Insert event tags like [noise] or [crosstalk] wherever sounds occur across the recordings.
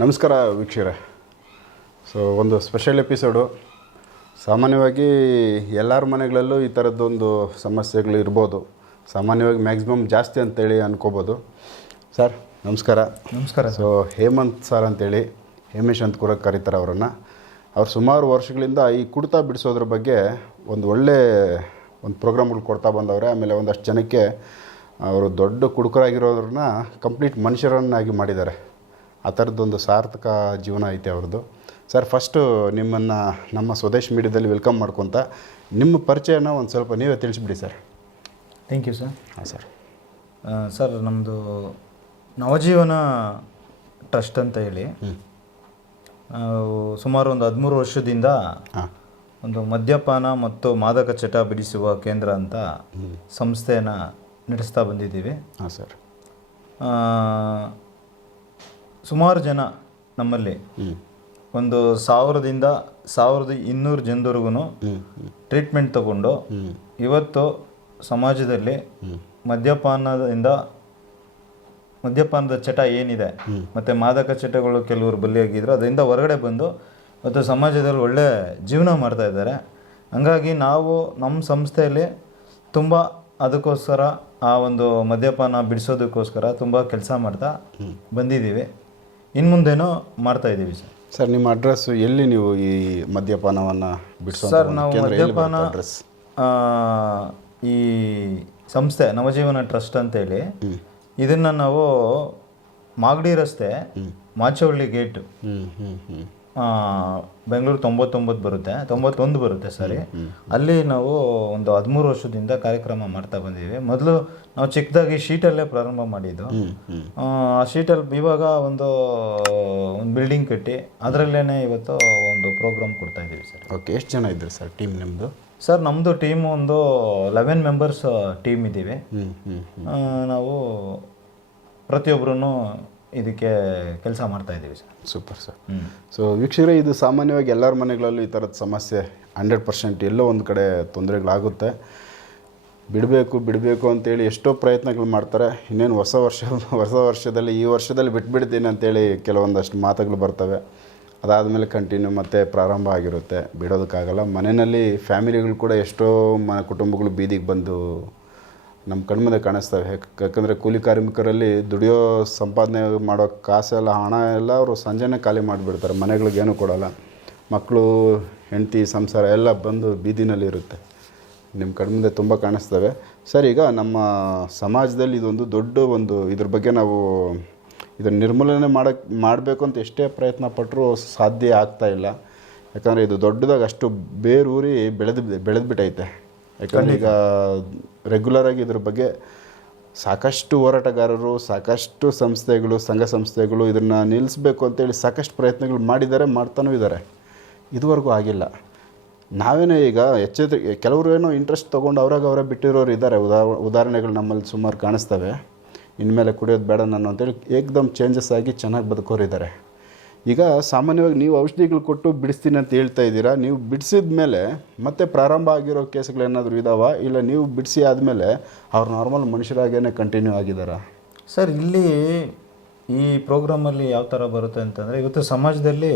ನಮಸ್ಕಾರ ವೀಕ್ಷಕರೇ. ಸೊ ಒಂದು ಸ್ಪೆಷಲ್ ಎಪಿಸೋಡು ಸಾಮಾನ್ಯವಾಗಿ ಎಲ್ಲರ ಮನೆಗಳಲ್ಲೂ ಈ ಥರದ್ದೊಂದು ಸಮಸ್ಯೆಗಳು ಇರ್ಬೋದು. ಸಾಮಾನ್ಯವಾಗಿ ಮ್ಯಾಕ್ಸಿಮಮ್ ಜಾಸ್ತಿ ಅಂತೇಳಿ ಅನ್ಕೋಬೋದು. ಸರ್ ನಮಸ್ಕಾರ. ನಮಸ್ಕಾರ ಸೊ ಹೇಮಂತ್ ಸರ್ ಅಂತೇಳಿ ಹೇಮೇಶ್ ಅಂತ ಕೂಡ ಕರೀತಾರೆ ಅವರನ್ನು. ಅವ್ರು ಸುಮಾರು ವರ್ಷಗಳಿಂದ ಈ ಕುಡ್ತಾ ಬಿಡಿಸೋದ್ರ ಬಗ್ಗೆ ಒಂದು ಒಳ್ಳೆ ಒಂದು ಪ್ರೋಗ್ರಾಮ್ಗಳು ಕೊಡ್ತಾ ಬಂದವ್ರೆ. ಆಮೇಲೆ ಒಂದಷ್ಟು ಜನಕ್ಕೆ ಅವರು ದೊಡ್ಡ ಕುಡುಕರಾಗಿರೋದ್ರನ್ನ ಕಂಪ್ಲೀಟ್ ಮನುಷ್ಯರನ್ನಾಗಿ ಮಾಡಿದ್ದಾರೆ. ಆ ಥರದ್ದೊಂದು ಸಾರ್ಥಕ ಜೀವನ ಐತೆ ಅವ್ರದ್ದು. ಸರ್ ಫಸ್ಟು ನಿಮ್ಮನ್ನು ನಮ್ಮ ಸ್ವದೇಶ್ ಮೀಡಿಯಾದಲ್ಲಿ ವೆಲ್ಕಮ್ ಮಾಡ್ಕೊತ ನಿಮ್ಮ ಪರಿಚಯನ ಒಂದು ಸ್ವಲ್ಪ ನೀವೇ ತಿಳಿಸ್ಬಿಡಿ ಸರ್. ಥ್ಯಾಂಕ್ ಯು ಸರ್ ಹಾಂ ಸರ್. ಸರ್ ನಮ್ಮದು ನವಜೀವನ ಟ್ರಸ್ಟ್ ಅಂತ ಹೇಳಿ ಸುಮಾರು ಒಂದು ಹದಿಮೂರು ವರ್ಷದಿಂದ ಒಂದು ಮದ್ಯಪಾನ ಮತ್ತು ಮಾದಕ ಚಟ ಬಿಡಿಸುವ ಕೇಂದ್ರ ಅಂತ ಸಂಸ್ಥೆಯನ್ನು ನಡೆಸ್ತಾ ಬಂದಿದ್ದೀವಿ. ಹಾಂ ಸರ್. ಸುಮಾರು ಜನ ನಮ್ಮಲ್ಲಿ. ಒಂದು ಸಾವಿರದಿಂದ ಸಾವಿರದ ಇನ್ನೂರು ಜನದವರೆಗೂ ಟ್ರೀಟ್ಮೆಂಟ್ ತಗೊಂಡು ಇವತ್ತು ಸಮಾಜದಲ್ಲಿ ಮದ್ಯಪಾನದಿಂದ ಮದ್ಯಪಾನದ ಚಟ ಏನಿದೆ ಮತ್ತು ಮಾದಕ ಚಟಗಳು ಕೆಲವರು ಬಲಿಯಾಗಿದ್ರು ಅದರಿಂದ ಹೊರಗಡೆ ಬಂದು ಮತ್ತು ಸಮಾಜದಲ್ಲಿ ಒಳ್ಳೆ ಜೀವನ ಮಾಡ್ತಾ ಇದ್ದಾರೆ. ಹಂಗಾಗಿ ನಾವು ನಮ್ಮ ಸಂಸ್ಥೆಯಲ್ಲಿ ತುಂಬ ಅದಕ್ಕೋಸ್ಕರ ಆ ಒಂದು ಮದ್ಯಪಾನ ಬಿಡಿಸೋದಕ್ಕೋಸ್ಕರ ತುಂಬ ಕೆಲಸ ಮಾಡ್ತಾ ಬಂದಿದ್ದೀವಿ. ಇನ್ನು ಮುಂದೇನೋ ಮಾಡ್ತಾ ಇದ್ದೀವಿ ಸರ್. ಸರ್ ನಿಮ್ಮ ಅಡ್ರೆಸ್ ಎಲ್ಲಿ ನೀವು ಈ ಮದ್ಯಪಾನವನ್ನು ಬಿಡಿಸೋ ಸರ್ ನಾವು ಮದ್ಯಪಾನ ಈ ಸಂಸ್ಥೆ ನವಜೀವನ ಟ್ರಸ್ಟ್ ಅಂತೇಳಿ ಇದನ್ನು ನಾವು ಮಾಗಡಿ ರಸ್ತೆ ಮಾಚವಳ್ಳಿ ಗೇಟ್ ಬೆಂಗಳೂರು ತೊಂಬತ್ತೊಂಬತ್ತು ಬರುತ್ತೆ ತೊಂಬತ್ತೊಂದು ಬರುತ್ತೆ ಸರಿ. ಅಲ್ಲಿ ನಾವು ಒಂದು ಹದಿಮೂರು ವರ್ಷದಿಂದ ಕಾರ್ಯಕ್ರಮ ಮಾಡ್ತಾ ಬಂದಿದ್ದೀವಿ. ಮೊದಲು ನಾವು ಚಿಕ್ಕದಾಗಿ ಶೀಟಲ್ಲೇ ಪ್ರಾರಂಭ ಮಾಡಿದ್ದು. ಆ, ಶೀಟಲ್ಲಿ ಇವಾಗ ಒಂದು ಒಂದು ಬಿಲ್ಡಿಂಗ್ ಕಟ್ಟಿ ಅದರಲ್ಲೇ ಇವತ್ತು ಒಂದು ಪ್ರೋಗ್ರಾಮ್ ಕೊಡ್ತಾ ಇದ್ದೀವಿ ಸರ್. ಓಕೆ ಎಷ್ಟು ಜನ ಇದ್ದರು ಸರ್ ಟೀಮ್ ನಿಮ್ಮದು ಸರ್ ನಮ್ಮದು ಟೀಮ್ ಒಂದು ಲೆವೆನ್ ಮೆಂಬರ್ಸ್ ಟೀಮ್ ಇದ್ದೀವಿ. ನಾವು ಪ್ರತಿಯೊಬ್ಬರೂ ಇದಕ್ಕೆ ಕೆಲಸ ಮಾಡ್ತಾ ಇದ್ದೀವಿ ಸರ್. Super sir. ಸೊ ವೀಕ್ಷಕರೇ ಇದು ಸಾಮಾನ್ಯವಾಗಿ ಎಲ್ಲರ ಮನೆಗಳಲ್ಲೂ ಈ ಥರದ ಸಮಸ್ಯೆ ಹಂಡ್ರೆಡ್ ಪರ್ಸೆಂಟ್ ಎಲ್ಲೋ ಒಂದು ಕಡೆ ತೊಂದರೆಗಳಾಗುತ್ತೆ. ಬಿಡಬೇಕು ಬಿಡಬೇಕು ಅಂತೇಳಿ ಎಷ್ಟೋ ಪ್ರಯತ್ನಗಳು ಮಾಡ್ತಾರೆ. ಇನ್ನೇನು ಹೊಸ ವರ್ಷ ಹೊಸ ವರ್ಷದಲ್ಲಿ ಈ ವರ್ಷದಲ್ಲಿ ಬಿಟ್ಬಿಡ್ತೀನಿ ಅಂತೇಳಿ ಕೆಲವೊಂದಷ್ಟು ಮಾತುಗಳು ಬರ್ತವೆ. ಅದಾದಮೇಲೆ ಕಂಟಿನ್ಯೂ ಮತ್ತೆ ಪ್ರಾರಂಭ ಆಗಿರುತ್ತೆ. ಬಿಡೋದಕ್ಕಾಗಲ್ಲ. ಮನೆಯಲ್ಲಿ ಫ್ಯಾಮಿಲಿಗಳು ಕೂಡ ಎಷ್ಟೋ ಮ ಕುಟುಂಬಗಳು ಬೀದಿಗೆ ಬಂದು ನಮ್ಮ ಕಣ್ಮುಂದೆ ಕಾಣಿಸ್ತವೆ. ಯಾಕ್- ಯಾಕಂದರೆ ಕೂಲಿ ಕಾರ್ಮಿಕರಲ್ಲಿ ದುಡಿಯೋ ಸಂಪಾದನೆ ಮಾಡೋ ಕಾಸೆಲ್ಲ ಹಣ ಎಲ್ಲ ಅವರು ಸಂಜೆನೆ ಖಾಲಿ ಮಾಡಿಬಿಡ್ತಾರೆ. ಮನೆಗಳಿಗೇನು ಕೊಡೋಲ್ಲ. ಮಕ್ಕಳು, ಹೆಂಡತಿ, ಸಂಸಾರ ಎಲ್ಲ ಬಂದು ಬೀದಿನಲ್ಲಿ ಇರುತ್ತೆ. ನಿಮ್ಮ ಕಣ್ಮುಂದೆ ತುಂಬ ಕಾಣಿಸ್ತವೆ. ಸರ್, ಈಗ ನಮ್ಮ ಸಮಾಜದಲ್ಲಿ ಇದೊಂದು ದೊಡ್ಡ ಒಂದು ಇದ್ರ ಬಗ್ಗೆ ನಾವು ಇದನ್ನು ನಿರ್ಮೂಲನೆ ಮಾಡೋಕ್ಕೆ ಮಾಡಬೇಕು ಅಂತ ಎಷ್ಟೇ ಪ್ರಯತ್ನ ಪಟ್ಟರೂ ಸಾಧ್ಯ ಇಲ್ಲ. ಯಾಕಂದರೆ ಇದು ದೊಡ್ಡದಾಗಿ ಅಷ್ಟು ಬೇರೂರಿ ಬೆಳೆದು ಬೆಳೆದ್ಬಿಟ್ಟೈತೆ ಯಾಕಂದರೆ ಈಗ ರೆಗ್ಯುಲರಾಗಿ ಇದ್ರ ಬಗ್ಗೆ ಸಾಕಷ್ಟು ಹೋರಾಟಗಾರರು ಸಾಕಷ್ಟು ಸಂಸ್ಥೆಗಳು ಸಂಘ ಸಂಸ್ಥೆಗಳು ಇದನ್ನು ನಿಲ್ಲಿಸಬೇಕು ಅಂತೇಳಿ ಸಾಕಷ್ಟು ಪ್ರಯತ್ನಗಳು ಮಾಡಿದ್ದಾರೆ ಮಾಡ್ತಾನೂ ಇದ್ದಾರೆ. ಇದುವರೆಗೂ ಆಗಿಲ್ಲ. ನಾವೇನೋ ಈಗ ಎಚ್ಚೆತ್ತು ಕೆಲವರು ಏನೋ ಇಂಟ್ರೆಸ್ಟ್ ತೊಗೊಂಡು ಅವ್ರಾಗ ಅವರೇ ಬಿಟ್ಟಿರೋರು ಇದ್ದಾರೆ. ಉದಾ ಉದಾಹರಣೆಗಳು ನಮ್ಮಲ್ಲಿ ಸುಮಾರು ಕಾಣಿಸ್ತವೆ. ಇನ್ಮೇಲೆ ಕುಡಿಯೋದು ಬೇಡ ನಾನು ಅಂತೇಳಿ ಏಕ್ದಮ್ ಚೇಂಜಸ್ ಆಗಿ ಚೆನ್ನಾಗಿ ಬದುಕೋರು ಇದ್ದಾರೆ. ಈಗ ಸಾಮಾನ್ಯವಾಗಿ ನೀವು ಔಷಧಿಗಳು ಕೊಟ್ಟು ಬಿಡಿಸ್ತೀನಿ ಅಂತ ಹೇಳ್ತಾ ಇದ್ದೀರಾ? ನೀವು ಬಿಡಿಸಿದ ಮೇಲೆ ಮತ್ತೆ ಪ್ರಾರಂಭ ಆಗಿರೋ ಕೇಸ್ಗಳೇನಾದರೂ ಇದಾವ? ಇಲ್ಲ ನೀವು ಬಿಡಿಸಿ ಆದಮೇಲೆ ಅವ್ರು ನಾರ್ಮಲ್ ಮನುಷ್ಯರಾಗೇನೆ ಕಂಟಿನ್ಯೂ ಆಗಿದ್ದಾರಾ ಸರ್ ಇಲ್ಲಿ ಈ ಪ್ರೋಗ್ರಾಮಲ್ಲಿ ಯಾವ ಥರ ಬರುತ್ತೆ ಅಂತಂದರೆ ಇವತ್ತು ಸಮಾಜದಲ್ಲಿ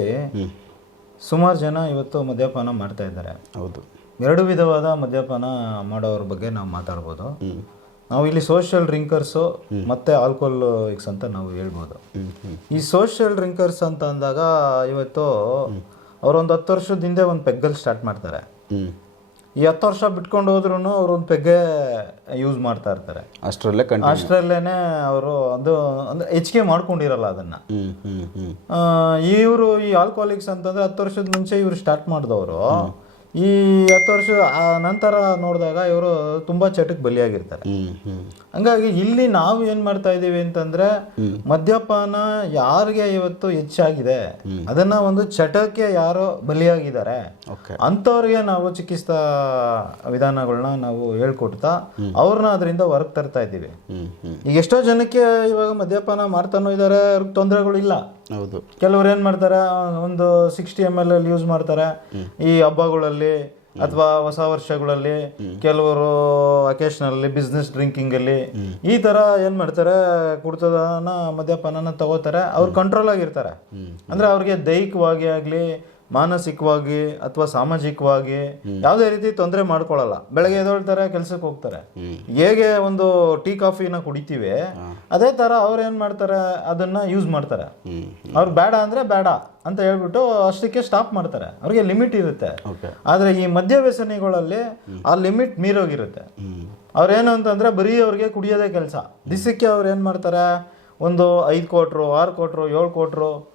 ಸುಮಾರು ಜನ ಇವತ್ತು ಮದ್ಯಪಾನ ಮಾಡ್ತಾ ಇದ್ದಾರೆ. ಹೌದು. ಎರಡು ವಿಧವಾದ ಮದ್ಯಪಾನ ಮಾಡೋರ ಬಗ್ಗೆ ನಾವು ಮಾತಾಡ್ಬೋದು. ನಾವು ಇಲ್ಲಿ ಸೋಷಿಯಲ್ ಡ್ರಿಂಕರ್ಸು ಮತ್ತು ಎಕ್ಸ್ ಅಂತ ನಾವು ಹೇಳ್ಬೋದು. ಈ ಸೋಷಿಯಲ್ ಡ್ರಿಂಕರ್ಸ್ ಅಂತ ಅಂದಾಗ ಇವತ್ತು ಅವರೊಂದು ಹತ್ತು ವರ್ಷದ ಹಿಂದೆ ಒಂದು ಪೆಗ್ಗಲ್ಲಿ ಸ್ಟಾರ್ಟ್ ಮಾಡ್ತಾರೆ. ಈ ಹತ್ತು ವರ್ಷ ಬಿಟ್ಕೊಂಡು ಹೋದ್ರೂ ಅವ್ರು ಒಂದು ಪೆಗ್ಗೆ ಯೂಸ್ ಮಾಡ್ತಾ ಇರ್ತಾರೆ. ಅಷ್ಟರಲ್ಲೇ ಅಷ್ಟರಲ್ಲೇನೆ ಅವರು ಅದು ಅಂದರೆ ಹೆಚ್ಚಿಗೆ ಮಾಡ್ಕೊಂಡಿರಲ್ಲ ಅದನ್ನ. ಇವರು ಈ ಆಲ್ಕೋಹಾಲಿಕ್ಸ್ ಅಂತಂದ್ರೆ ಹತ್ತು ವರ್ಷದ ಮುಂಚೆ ಇವರು ಸ್ಟಾರ್ಟ್ ಮಾಡಿದವರು. ಈ ಹತ್ತು ವರ್ಷ ಆ ನಂತರ ನೋಡಿದಾಗ ಇವರು ತುಂಬ ಚಟಕ್ಕೆ ಬಲಿಯಾಗಿರ್ತಾರೆ. ಹಂಗಾಗಿ ಇಲ್ಲಿ ನಾವು ಏನು ಮಾಡ್ತಾ ಇದ್ದೀವಿ ಅಂತಂದ್ರೆ ಮದ್ಯಪಾನ ಯಾರಿಗೆ ಇವತ್ತು ಹೆಚ್ಚಾಗಿದೆ ಅದನ್ನ ಒಂದು ಚಟಕ್ಕೆ ಯಾರು ಬಲಿಯಾಗಿದ್ದಾರೆ. ಅಂತವ್ರಿಗೆ ಅಂಥವ್ರಿಗೆ ನಾವು ಚಿಕಿತ್ಸಾ ವಿಧಾನಗಳನ್ನ ನಾವು ಹೇಳ್ಕೊಡ್ತಾ ಅವ್ರನ್ನ ಅದರಿಂದ ಹೊರಗೆ ತರ್ತಾ ಇದ್ದೀವಿ. ಈಗ ಎಷ್ಟೋ ಜನಕ್ಕೆ ಇವಾಗ ಮದ್ಯಪಾನ ಮಾಡ್ತಾನೋ ಇದ್ದಾರೆ ಅವ್ರಿಗೆ ತೊಂದರೆಗಳು ಇಲ್ಲ. ಹೌದು. ಕೆಲವ್ರು ಏನು ಮಾಡ್ತಾರೆ ಒಂದು ಸಿಕ್ಸ್ಟಿ ಎಂ ಎಲ್ ಅಲ್ಲಿ ಯೂಸ್ ಮಾಡ್ತಾರೆ. ಈ ಹಬ್ಬಗಳಲ್ಲಿ ಅಥವಾ ಹೊಸ ವರ್ಷಗಳಲ್ಲಿ ಕೆಲವರು ಅಕೇಶನಲ್ಲಿ ಬಿಸ್ನೆಸ್ ಡ್ರಿಂಕಿಂಗ್ ಅಲ್ಲಿ ಈ ತರ ಏನ್ ಮಾಡ್ತಾರೆ ಕುಡ್ತದನ ಮದ್ಯಪಾನನ ತಗೋತಾರೆ. ಅವ್ರು ಕಂಟ್ರೋಲ್ ಆಗಿರ್ತಾರೆ. ಅಂದ್ರೆ ಅವ್ರಿಗೆ ದೈಹಿಕವಾಗಿ ಆಗ್ಲಿ ಮಾನಸಿಕವಾಗಿ ಅಥವಾ ಸಾಮಾಜಿಕವಾಗಿ ಯಾವುದೇ ರೀತಿ ತೊಂದರೆ ಮಾಡ್ಕೊಳ್ಳಲ್ಲ. ಬೆಳಗ್ಗೆ ಎದ್ದೇಳ್ತಾರೆ ಕೆಲಸಕ್ಕೆ ಹೋಗ್ತಾರೆ. ಹೇಗೆ ಒಂದು ಟೀ ಕಾಫಿನ ಕುಡಿತೀವಿ ಅದೇ ತರ ಅವ್ರು ಏನು ಮಾಡ್ತಾರೆ ಅದನ್ನ ಯೂಸ್ ಮಾಡ್ತಾರೆ. ಅವ್ರು ಬೇಡ ಅಂದ್ರೆ ಬೇಡ ಅಂತ ಹೇಳ್ಬಿಟ್ಟು ಅಷ್ಟಕ್ಕೆ ಸ್ಟಾಪ್ ಮಾಡ್ತಾರೆ. ಅವ್ರಿಗೆ ಲಿಮಿಟ್ ಇರುತ್ತೆ. ಆದರೆ ಈ ಮದ್ಯ ವ್ಯಸನಿಗಳಲ್ಲಿ ಆ ಲಿಮಿಟ್ ಮೀರೋಗಿರುತ್ತೆ. ಅವ್ರೇನು ಅಂತಂದ್ರೆ ಬರೀ ಅವ್ರಿಗೆ ಕುಡಿಯೋದೇ ಕೆಲಸ. ದಿಸಕ್ಕೆ ಅವ್ರು ಏನು ಮಾಡ್ತಾರೆ ಒಂದು ಐದು ಕೋಟ್ರು ಆರು ಕೋಟ್ರು ಏಳು ಕೊಟ್ರು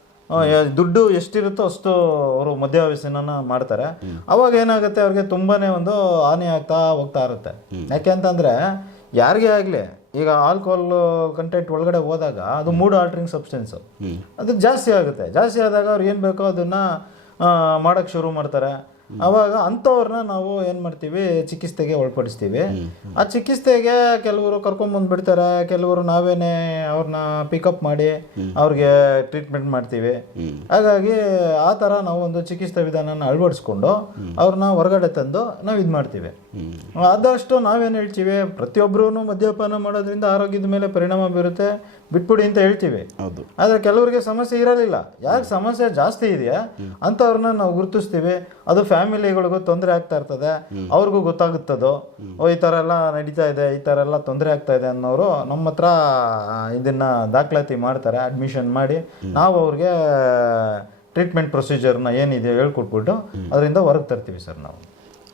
ದುಡ್ಡು ಎಷ್ಟಿರುತ್ತೋ ಅಷ್ಟು ಅವರು ಮದ್ಯ ವ್ಯಸನ ಮಾಡ್ತಾರೆ. ಅವಾಗ ಏನಾಗುತ್ತೆ ಅವ್ರಿಗೆ ತುಂಬಾನೇ ಒಂದು ಹಾನಿ ಆಗ್ತಾ ಹೋಗ್ತಾ ಇರುತ್ತೆ. ಯಾಕೆ ಅಂತಂದ್ರೆ ಯಾರಿಗೇ ಆಗಲಿ, ಈಗ ಆಲ್ಕೋಹಾಲ್ ಕಂಟೆಂಟ್ ಒಳಗಡೆ ಹೋದಾಗ ಅದು ಮೂಡ್ ಆಲ್ಟ್ರಿಂಗ್ ಸಬ್ಸ್ಟೆನ್ಸ್ ಅದು ಜಾಸ್ತಿ ಆಗುತ್ತೆ. ಜಾಸ್ತಿ ಆದಾಗ ಅವ್ರು ಏನು ಬೇಕೋ ಅದನ್ನ ಮಾಡೋಕ್ಕೆ ಮಾಡಕ್ ಶುರು ಮಾಡ್ತಾರೆ. ಅವಾಗ ಅಂಥವ್ರನ್ನ ನಾವು ಏನು ಮಾಡ್ತೀವಿ ಚಿಕಿತ್ಸೆಗೆ ಒಳಪಡಿಸ್ತೀವಿ. ಆ ಚಿಕಿತ್ಸೆಗೆ ಕೆಲವರು ಕರ್ಕೊಂಬಂದ್ಬಿಡ್ತಾರೆ ಕೆಲವರು ನಾವೇನೆ ಅವ್ರನ್ನ ಪಿಕಪ್ ಮಾಡಿ ಅವ್ರಿಗೆ ಟ್ರೀಟ್ಮೆಂಟ್ ಮಾಡ್ತೀವಿ. ಹಾಗಾಗಿ ಆ ತರ ನಾವು ಒಂದು ಚಿಕಿತ್ಸಾ ವಿಧಾನನ ಅಳವಡಿಸ್ಕೊಂಡು ಅವ್ರನ್ನ ಹೊರಗಡೆ ತಂದು ನಾವು ಇದು ಮಾಡ್ತೀವಿ. ಆದಷ್ಟು ನಾವೇನು ಹೇಳ್ತೀವಿ ಪ್ರತಿಯೊಬ್ಬರೂ ಮದ್ಯಪಾನ ಮಾಡೋದ್ರಿಂದ ಆರೋಗ್ಯದ ಮೇಲೆ ಪರಿಣಾಮ ಬೀರುತ್ತೆ. ಬಿಟ್ಬಿಡಿ ಅಂತ ಹೇಳ್ತೀವಿ. ಹೌದು. ಆದರೆ ಕೆಲವರಿಗೆ ಸಮಸ್ಯೆ ಇರಲಿಲ್ಲ. ಯಾಕೆ ಸಮಸ್ಯೆ ಜಾಸ್ತಿ ಇದೆಯಾ? ಅಂಥವ್ರನ್ನ ನಾವು ಗುರುತಿಸ್ತೀವಿ. ಅದು ಫ್ಯಾಮಿಲಿಗಳಿಗೂ ತೊಂದರೆ ಆಗ್ತಾ ಇರ್ತದೆ. ಅವ್ರಿಗೂ ಗೊತ್ತಾಗುತ್ತದೋ? ಓ ಈ ಥರ ಎಲ್ಲ ನಡೀತಾ ಇದೆ ಈ ಥರ ಎಲ್ಲ ತೊಂದರೆ ಆಗ್ತಾ ಇದೆ ಅನ್ನೋರು ನಮ್ಮ ಹತ್ರ ಇದನ್ನ ದಾಖಲಾತಿ ಮಾಡ್ತಾರೆ ಅಡ್ಮಿಷನ್ ಮಾಡಿ. ನಾವು ಅವ್ರಿಗೆ ಟ್ರೀಟ್ಮೆಂಟ್ ಪ್ರೊಸೀಜರ್ನ ಏನಿದೆಯೋ ಹೇಳ್ಕೊಟ್ಬಿಟ್ಟು ಅದರಿಂದ ಹೊರಗೆ ತರ್ತೀವಿ ಸರ್ ನಾವು.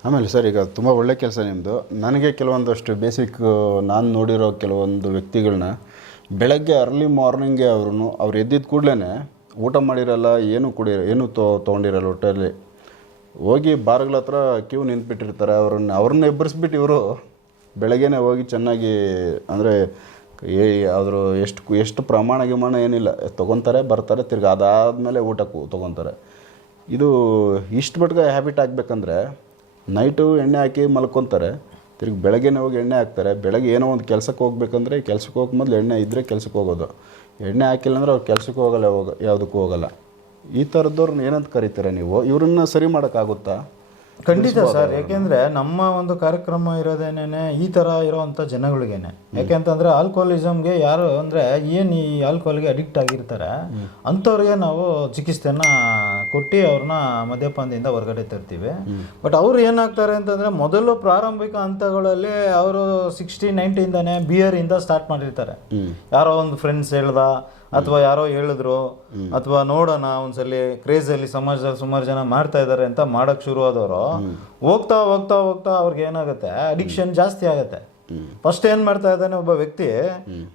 ಆಮೇಲೆ ಸರ್ ಈಗ ತುಂಬ ಒಳ್ಳೆ ಕೆಲಸ ನಿಮ್ಮದು ನನಗೆ ಕೆಲವೊಂದಷ್ಟು ಬೇಸಿಕ್ ನಾನು ನೋಡಿರೋ ಕೆಲವೊಂದು ವ್ಯಕ್ತಿಗಳನ್ನ ಬೆಳಗ್ಗೆ ಅರ್ಲಿ ಮಾರ್ನಿಂಗ್ಗೆ ಅವ್ರು ಅವ್ರು ಎದ್ದಿದ್ದ ಕೂಡಲೇ ಊಟ ಮಾಡಿರಲ್ಲ, ಏನು ಕುಡಿ ಏನು ತೊ, ತೊಗೊಂಡಿರಲ್ಲ ಹೊಟ್ಟೆಯಲ್ಲಿ ಹೋಗಿ ಬಾರ್ಗಳ ಹತ್ರ ಕ್ಯೂ ನಿಂತ್ಬಿಟ್ಟಿರ್ತಾರೆ. ಅವ್ರನ್ನ ಅವ್ರನ್ನ ಎಬ್ಬರಿಸ್ಬಿಟ್ಟು ಇವರು ಬೆಳಗ್ಗೆನೇ ಹೋಗಿ ಚೆನ್ನಾಗಿ, ಅಂದರೆ ಏ ಅದ್ರ ಎಷ್ಟು ಎಷ್ಟು ಪ್ರಮಾಣ ಗಿಮಾಣ ಏನಿಲ್ಲ, ತೊಗೊತಾರೆ, ಬರ್ತಾರೆ, ತಿರ್ಗಿ ಅದಾದಮೇಲೆ ಊಟಕ್ಕೂ ತೊಗೊತಾರೆ. ಇದು ಇಷ್ಟು ಮಟ್ಗೆ ಹ್ಯಾಬಿಟ್ ಆಗಬೇಕಂದ್ರೆ ನೈಟು ಎಣ್ಣೆ ಹಾಕಿ ಮಲ್ಕೊತಾರೆ. ತಿರ್ಗಿ ಬೆಳಗ್ಗೆನೇ ಹೋಗಿ ಎಣ್ಣೆ ಹಾಕ್ತಾರೆ. ಬೆಳಗ್ಗೆ ಏನೋ ಒಂದು ಕೆಲಸಕ್ಕೆ ಹೋಗ್ಬೇಕಂದ್ರೆ ಕೆಲ್ಸಕ್ಕೆ ಹೋಗಿ ಮೊದಲು ಎಣ್ಣೆ ಇದ್ದರೆ ಕೆಲ್ಸಕ್ಕೆ ಹೋಗೋದು. ಎಣ್ಣೆ ಹಾಕಿಲ್ಲ ಅಂದ್ರೆ ಅವ್ರು ಕೆಲಸಕ್ಕೆ ಹೋಗಲ್ಲ ಹೋಗ ಯಾವುದಕ್ಕೂ ಹೋಗಲ್ಲ. ಈ ಥರದವ್ರನ್ನ ಏನಂತ ಕರೀತೀರ ನೀವು? ಇವ್ರನ್ನ ಸರಿ ಮಾಡೋಕ್ಕಾಗುತ್ತಾ? ಖಂಡಿತ ಸರ್. ಯಾಕೆಂದ್ರೆ ನಮ್ಮ ಒಂದು ಕಾರ್ಯಕ್ರಮ ಇರೋದೇನೇ ಈ ಥರ ಇರೋವಂಥ ಜನಗಳಿಗೇನೆ. ಯಾಕೆಂತಂದ್ರೆ ಆಲ್ಕೋಹಾಲಿಸಮ್ಗೆ ಯಾರು ಅಂದರೆ ಏನು ಈ ಆಲ್ಕೋಹಾಲ್ಗೆ ಅಡಿಕ್ಟ್ ಆಗಿರ್ತಾರೆ ಅಂಥವ್ರಿಗೆ ನಾವು ಚಿಕಿತ್ಸೆನ ಕೊಟ್ಟು ಅವ್ರನ್ನ ಮದ್ಯಪಾನದಿಂದ ಹೊರಗಡೆ ತರ್ತೀವಿ. ಬಟ್ ಅವ್ರು ಏನಾಗ್ತಾರೆ ಅಂತಂದ್ರೆ ಮೊದಲು ಪ್ರಾರಂಭಿಕ ಹಂತಗಳಲ್ಲಿ ಅವರು ಸಿಕ್ಸ್ಟಿ ನೈನ್ಟಿಯಿಂದಾನೆ ಬಿಯರ್ ಇಂದ ಸ್ಟಾರ್ಟ್ ಮಾಡಿರ್ತಾರೆ. ಯಾರೋ ಒಂದು ಫ್ರೆಂಡ್ಸ್ ಹೇಳ್ದ ಅಥವಾ ಯಾರೋ ಹೇಳಿದ್ರು ಅಥವಾ ನೋಡೋಣ ಒಂದ್ಸಲಿ ಕ್ರೇಜಲ್ಲಿ ಸಮಾಜದಲ್ಲಿ ಸುಮಾರು ಜನ ಮಾಡ್ತಾ ಇದ್ದಾರೆ ಅಂತ ಮಾಡಕ್ ಶುರು ಆದವರು ಹೋಗ್ತಾ ಹೋಗ್ತಾ ಹೋಗ್ತಾ ಅವ್ರಿಗೆ ಏನಾಗುತ್ತೆ? ಅಡಿಕ್ಷನ್ ಜಾಸ್ತಿ ಆಗುತ್ತೆ. ಫಸ್ಟ್ ಏನ್ ಮಾಡ್ತಾ ಇದ್ದಾನೆ ಒಬ್ಬ ವ್ಯಕ್ತಿ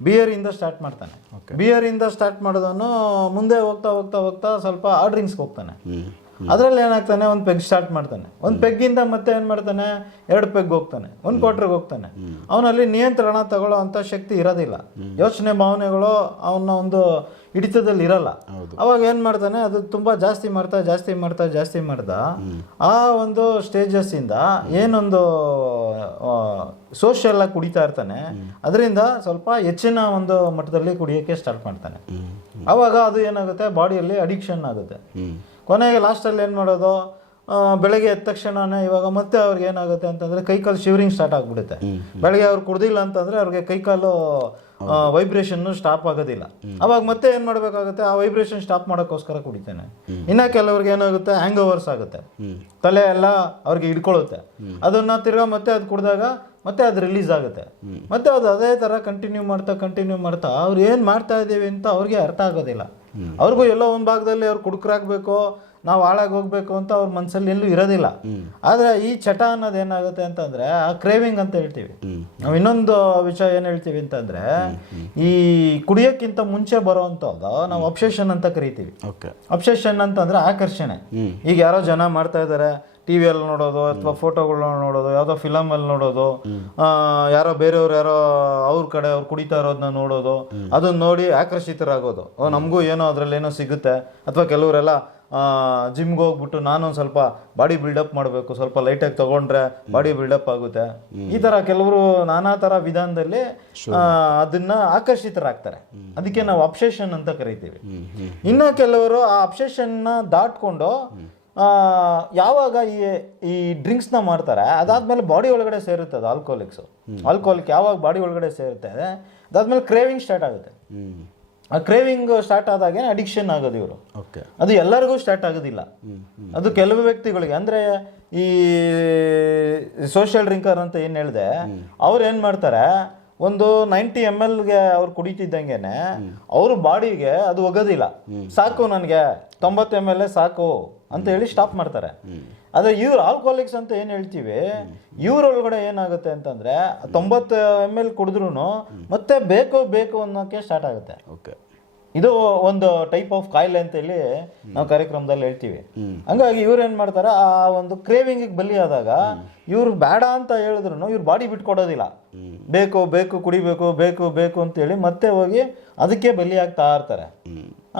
ಬಿಯರ್ ಇಂದ ಸ್ಟಾರ್ಟ್ ಮಾಡ್ತಾನೆ. ಬಿಯರ್ ಇಂದ ಸ್ಟಾರ್ಟ್ ಮಾಡೋದನ್ನು ಮುಂದೆ ಹೋಗ್ತಾ ಹೋಗ್ತಾ ಹೋಗ್ತಾ ಸ್ವಲ್ಪ ಆ ಡ್ರಿಂಕ್ಸ್ಗೆ ಹೋಗ್ತಾನೆ. ಅದರಲ್ಲಿ ಏನಾಗ್ತಾನೆ ಒಂದು ಪೆಗ್ ಸ್ಟಾರ್ಟ್ ಮಾಡ್ತಾನೆ. ಒಂದು ಪೆಗ್ಗಿಂದ ಮತ್ತೆ ಏನು ಮಾಡ್ತಾನೆ ಎರಡು ಪೆಗ್ ಹೋಗ್ತಾನೆ. ಒಂದು ಕ್ವಾರ್ಟರ್ಗೆ ಹೋಗ್ತಾನೆ. ಅವನಲ್ಲಿ ನಿಯಂತ್ರಣ ತಗೊಳ್ಳೋ ಅಂತ ಶಕ್ತಿ ಇರೋದಿಲ್ಲ. ಯೋಚನೆ ಭಾವನೆಗಳು ಅವನ ಒಂದು ಹಿಡಿತದಲ್ಲಿ ಇರಲ್ಲ. ಅವಾಗ ಏನ್ ಮಾಡ್ತಾನೆ ಅದು ತುಂಬಾ ಜಾಸ್ತಿ ಮಾಡ್ತಾ ಜಾಸ್ತಿ ಮಾಡ್ತಾ ಜಾಸ್ತಿ ಮಾಡ್ದ. ಆ ಒಂದು ಸ್ಟೇಜಸ್ ಇಂದ ಏನೊಂದು ಸೋಷಿಯಲ್ ಆಗಿ ಕುಡಿತಾ ಇರ್ತಾನೆ ಅದರಿಂದ ಸ್ವಲ್ಪ ಹೆಚ್ಚಿನ ಒಂದು ಮಟ್ಟದಲ್ಲಿ ಕುಡಿಯೋಕೆ ಸ್ಟಾರ್ಟ್ ಮಾಡ್ತಾನೆ. ಅವಾಗ ಅದು ಏನಾಗುತ್ತೆ ಬಾಡಿಯಲ್ಲಿ ಅಡಿಕ್ಷನ್ ಆಗುತ್ತೆ. ಕೊನೆಗೆ ಲಾಸ್ಟಲ್ಲಿ ಏನು ಮಾಡೋದು ಬೆಳಗ್ಗೆ ಎದ್ದ ತಕ್ಷಣನೇ ಇವಾಗ ಮತ್ತೆ ಅವ್ರಿಗೆ ಏನಾಗುತ್ತೆ ಅಂತಂದ್ರೆ ಕೈಕಾಲು ಶಿವರಿಂಗ್ ಸ್ಟಾರ್ಟ್ ಆಗ್ಬಿಡುತ್ತೆ. ಬೆಳಗ್ಗೆ ಅವ್ರು ಕುಡ್ದಿಲ್ಲ ಅಂತಂದ್ರೆ ಅವ್ರಿಗೆ ಕೈಕಾಲು ವೈಬ್ರೇಷನ್ ಸ್ಟಾಪ್ ಆಗೋದಿಲ್ಲ. ಅವಾಗ ಮತ್ತೆ ಏನ್ ಮಾಡ್ಬೇಕಾಗುತ್ತೆ? ಆ ವೈಬ್ರೇಷನ್ ಸ್ಟಾಪ್ ಮಾಡೋಕ್ಕೋಸ್ಕರ ಕುಡಿತಾನೆ. ಇನ್ನ ಕೆಲವ್ರಿಗೆ ಏನಾಗುತ್ತೆ? ಹ್ಯಾಂಗ್ ಓವರ್ಸ್ ಆಗುತ್ತೆ ತಲೆ ಎಲ್ಲ ಅವ್ರಿಗೆ ಹಿಡ್ಕೊಳ್ಳುತ್ತೆ. ಅದನ್ನ ತಿರ್ಗಾ ಮತ್ತೆ ಅದು ಕುಡಿದಾಗ ಮತ್ತೆ ಅದು ರಿಲೀಸ್ ಆಗುತ್ತೆ. ಮತ್ತೆ ಅದು ಅದೇ ತರ ಕಂಟಿನ್ಯೂ ಮಾಡ್ತಾ ಕಂಟಿನ್ಯೂ ಮಾಡ್ತಾ ಅವ್ರು ಏನ್ ಮಾಡ್ತಾ ಇದ್ದೀವಿ ಅಂತ ಅವ್ರಿಗೆ ಅರ್ಥ ಆಗೋದಿಲ್ಲ. ಅವ್ರಿಗೂ ಎಲ್ಲೋ ಒಂದ್ ಭಾಗದಲ್ಲಿ ಅವ್ರು ಕುಡುಕರಾಗ್ಬೇಕು ನಾವು ಹಾಳಾಗಿ ಹೋಗ್ಬೇಕು ಅಂತ ಅವ್ರ ಮನಸ್ಸಲ್ಲಿ ಎಲ್ಲೂ ಇರೋದಿಲ್ಲ. ಆದ್ರೆ ಈ ಚಟ ಅನ್ನೋದು ಏನಾಗುತ್ತೆ ಅಂತಂದ್ರೆ ಆ ಕ್ರೇವಿಂಗ್ ಅಂತ ಹೇಳ್ತೀವಿ. ನಾವು ಇನ್ನೊಂದು ವಿಷಯ ಏನ್ ಹೇಳ್ತೀವಿ ಅಂತಂದ್ರೆ ಈ ಕುಡಿಯೋಕ್ಕಿಂತ ಮುಂಚೆ ಬರೋವಂಥದ್ದು ನಾವು ಅಬ್ಸೆಷನ್ ಅಂತ ಕರಿತೀವಿ. ಅಬ್ಸೆಷನ್ ಅಂತಂದ್ರೆ ಆಕರ್ಷಣೆ. ಈಗ ಯಾರೋ ಜನ ಮಾಡ್ತಾ ಇದ್ದಾರೆ ಟಿವಿಯಲ್ಲಿ ನೋಡೋದು ಅಥವಾ ಫೋಟೋಗಳನ್ನ ನೋಡೋದು ಯಾವುದೋ ಫಿಲಮಲ್ಲಿ ನೋಡೋದು ಯಾರೋ ಬೇರೆಯವ್ರು ಯಾರೋ ಅವ್ರ ಕಡೆ ಅವ್ರು ಕುಡಿತಾ ಇರೋದನ್ನ ನೋಡೋದು ಅದನ್ನ ನೋಡಿ ಆಕರ್ಷಿತರಾಗೋದು. ನಮಗೂ ಏನೋ ಅದರಲ್ಲಿ ಏನೋ ಸಿಗುತ್ತೆ ಅಥವಾ ಕೆಲವರೆಲ್ಲ ಜಿಮ್ಗೆ ಹೋಗ್ಬಿಟ್ಟು ನಾನು ಒಂದ್ ಸ್ವಲ್ಪ ಬಾಡಿ ಬಿಲ್ಡಪ್ ಮಾಡಬೇಕು. ಸ್ವಲ್ಪ ಲೈಟಾಗಿ ತಗೊಂಡ್ರೆ ಬಾಡಿ ಬಿಲ್ಡಪ್ ಆಗುತ್ತೆ. ಈ ತರ ಕೆಲವರು ನಾನಾ ತರ ವಿಧಾನದಲ್ಲಿ ಅದನ್ನ ಆಕರ್ಷಿತರಾಗ್ತಾರೆ. ಅದಕ್ಕೆ ನಾವು ಅಬ್ಸೆಷನ್ ಅಂತ ಕರಿತೀವಿ. ಇನ್ನು ಕೆಲವರು ಆ ಅಬ್ಸೆಷನ್ನ ದಾಟ್ಕೊಂಡು ಯಾವಾಗ ಈ ಈ ಡ್ರಿಂಕ್ಸ್ನ ಮಾಡ್ತಾರೆ ಅದಾದ್ಮೇಲೆ ಬಾಡಿ ಒಳಗಡೆ ಸೇರುತ್ತೆ ಅದು ಆಲ್ಕೋಲಿಕ್ಸು ಆಲ್ಕೋಲಿಕ್ ಯಾವಾಗ ಬಾಡಿ ಒಳಗಡೆ ಸೇರುತ್ತೆ ಅದಾದ್ಮೇಲೆ ಕ್ರೇವಿಂಗ್ ಸ್ಟಾರ್ಟ್ ಆಗುತ್ತೆ. ಆ ಕ್ರೇವಿಂಗ್ ಸ್ಟಾರ್ಟ್ ಆದಾಗೆ ಅಡಿಕ್ಷನ್ ಆಗೋದು ಇವರು. ಓಕೆ ಅದು ಎಲ್ಲರಿಗೂ ಸ್ಟಾರ್ಟ್ ಆಗೋದಿಲ್ಲ. ಅದು ಕೆಲವು ವ್ಯಕ್ತಿಗಳಿಗೆ ಅಂದ್ರೆ ಈ ಸೋಷಿಯಲ್ ಡ್ರಿಂಕರ್ ಅಂತ ಏನು ಹೇಳಿದೆ ಅವ್ರು ಏನು ಮಾಡ್ತಾರೆ ಒಂದು ನೈಂಟಿ ಎಂ ಎಲ್ಗೆ ಅವ್ರು ಕುಡಿತಿದ್ದಂಗೆನೆ ಅವ್ರ ಬಾಡಿಗೆ ಅದು ಒಗೋದಿಲ್ಲ. ಸಾಕು ನನಗೆ ತೊಂಬತ್ತು ಎಂ ಎಲ್ ಸಾಕು ಅಂತ ಹೇಳಿ ಸ್ಟಾಪ್ ಮಾಡ್ತಾರೆ. ಆದ್ರೆ ಇವ್ರು ಆಲ್ಕೋಹಾಲಿಕ್ಸ್ ಅಂತ ಏನು ಹೇಳ್ತೀವಿ ಇವ್ರೊಳಗಡೆ ಏನಾಗುತ್ತೆ ಅಂತಂದ್ರೆ ತೊಂಬತ್ತು ಎಂ ಎಲ್ ಕುಡಿದ್ರು ಮತ್ತೆ ಬೇಕು ಬೇಕು ಅನ್ನೋಕೆ ಸ್ಟಾರ್ಟ್ ಆಗುತ್ತೆ. ಓಕೆ ಇದು ಒಂದು ಟೈಪ್ ಆಫ್ ಕಾಯಿಲೆ ಅಂತ ಹೇಳಿ ನಾವು ಕಾರ್ಯಕ್ರಮದಲ್ಲಿ ಹೇಳ್ತೀವಿ. ಹಂಗಾಗಿ ಇವ್ರು ಏನ್ ಮಾಡ್ತಾರೆ ಆ ಒಂದು ಕ್ರೇವಿಂಗ್ ಆದಾಗ ಇವ್ರು ಬೇಡ ಅಂತ ಹೇಳಿದ್ರು ಇವ್ರು ಬಾಡಿ ಬಿಟ್ಕೊಡೋದಿಲ್ಲ. ಬೇಕು ಬೇಕು ಕುಡಿಬೇಕು ಬೇಕು ಬೇಕು ಅಂತ ಹೇಳಿ ಮತ್ತೆ ಹೋಗಿ ಅದಕ್ಕೆ ಬಲಿ ಆಗ್ತಾ ಇರ್ತಾರೆ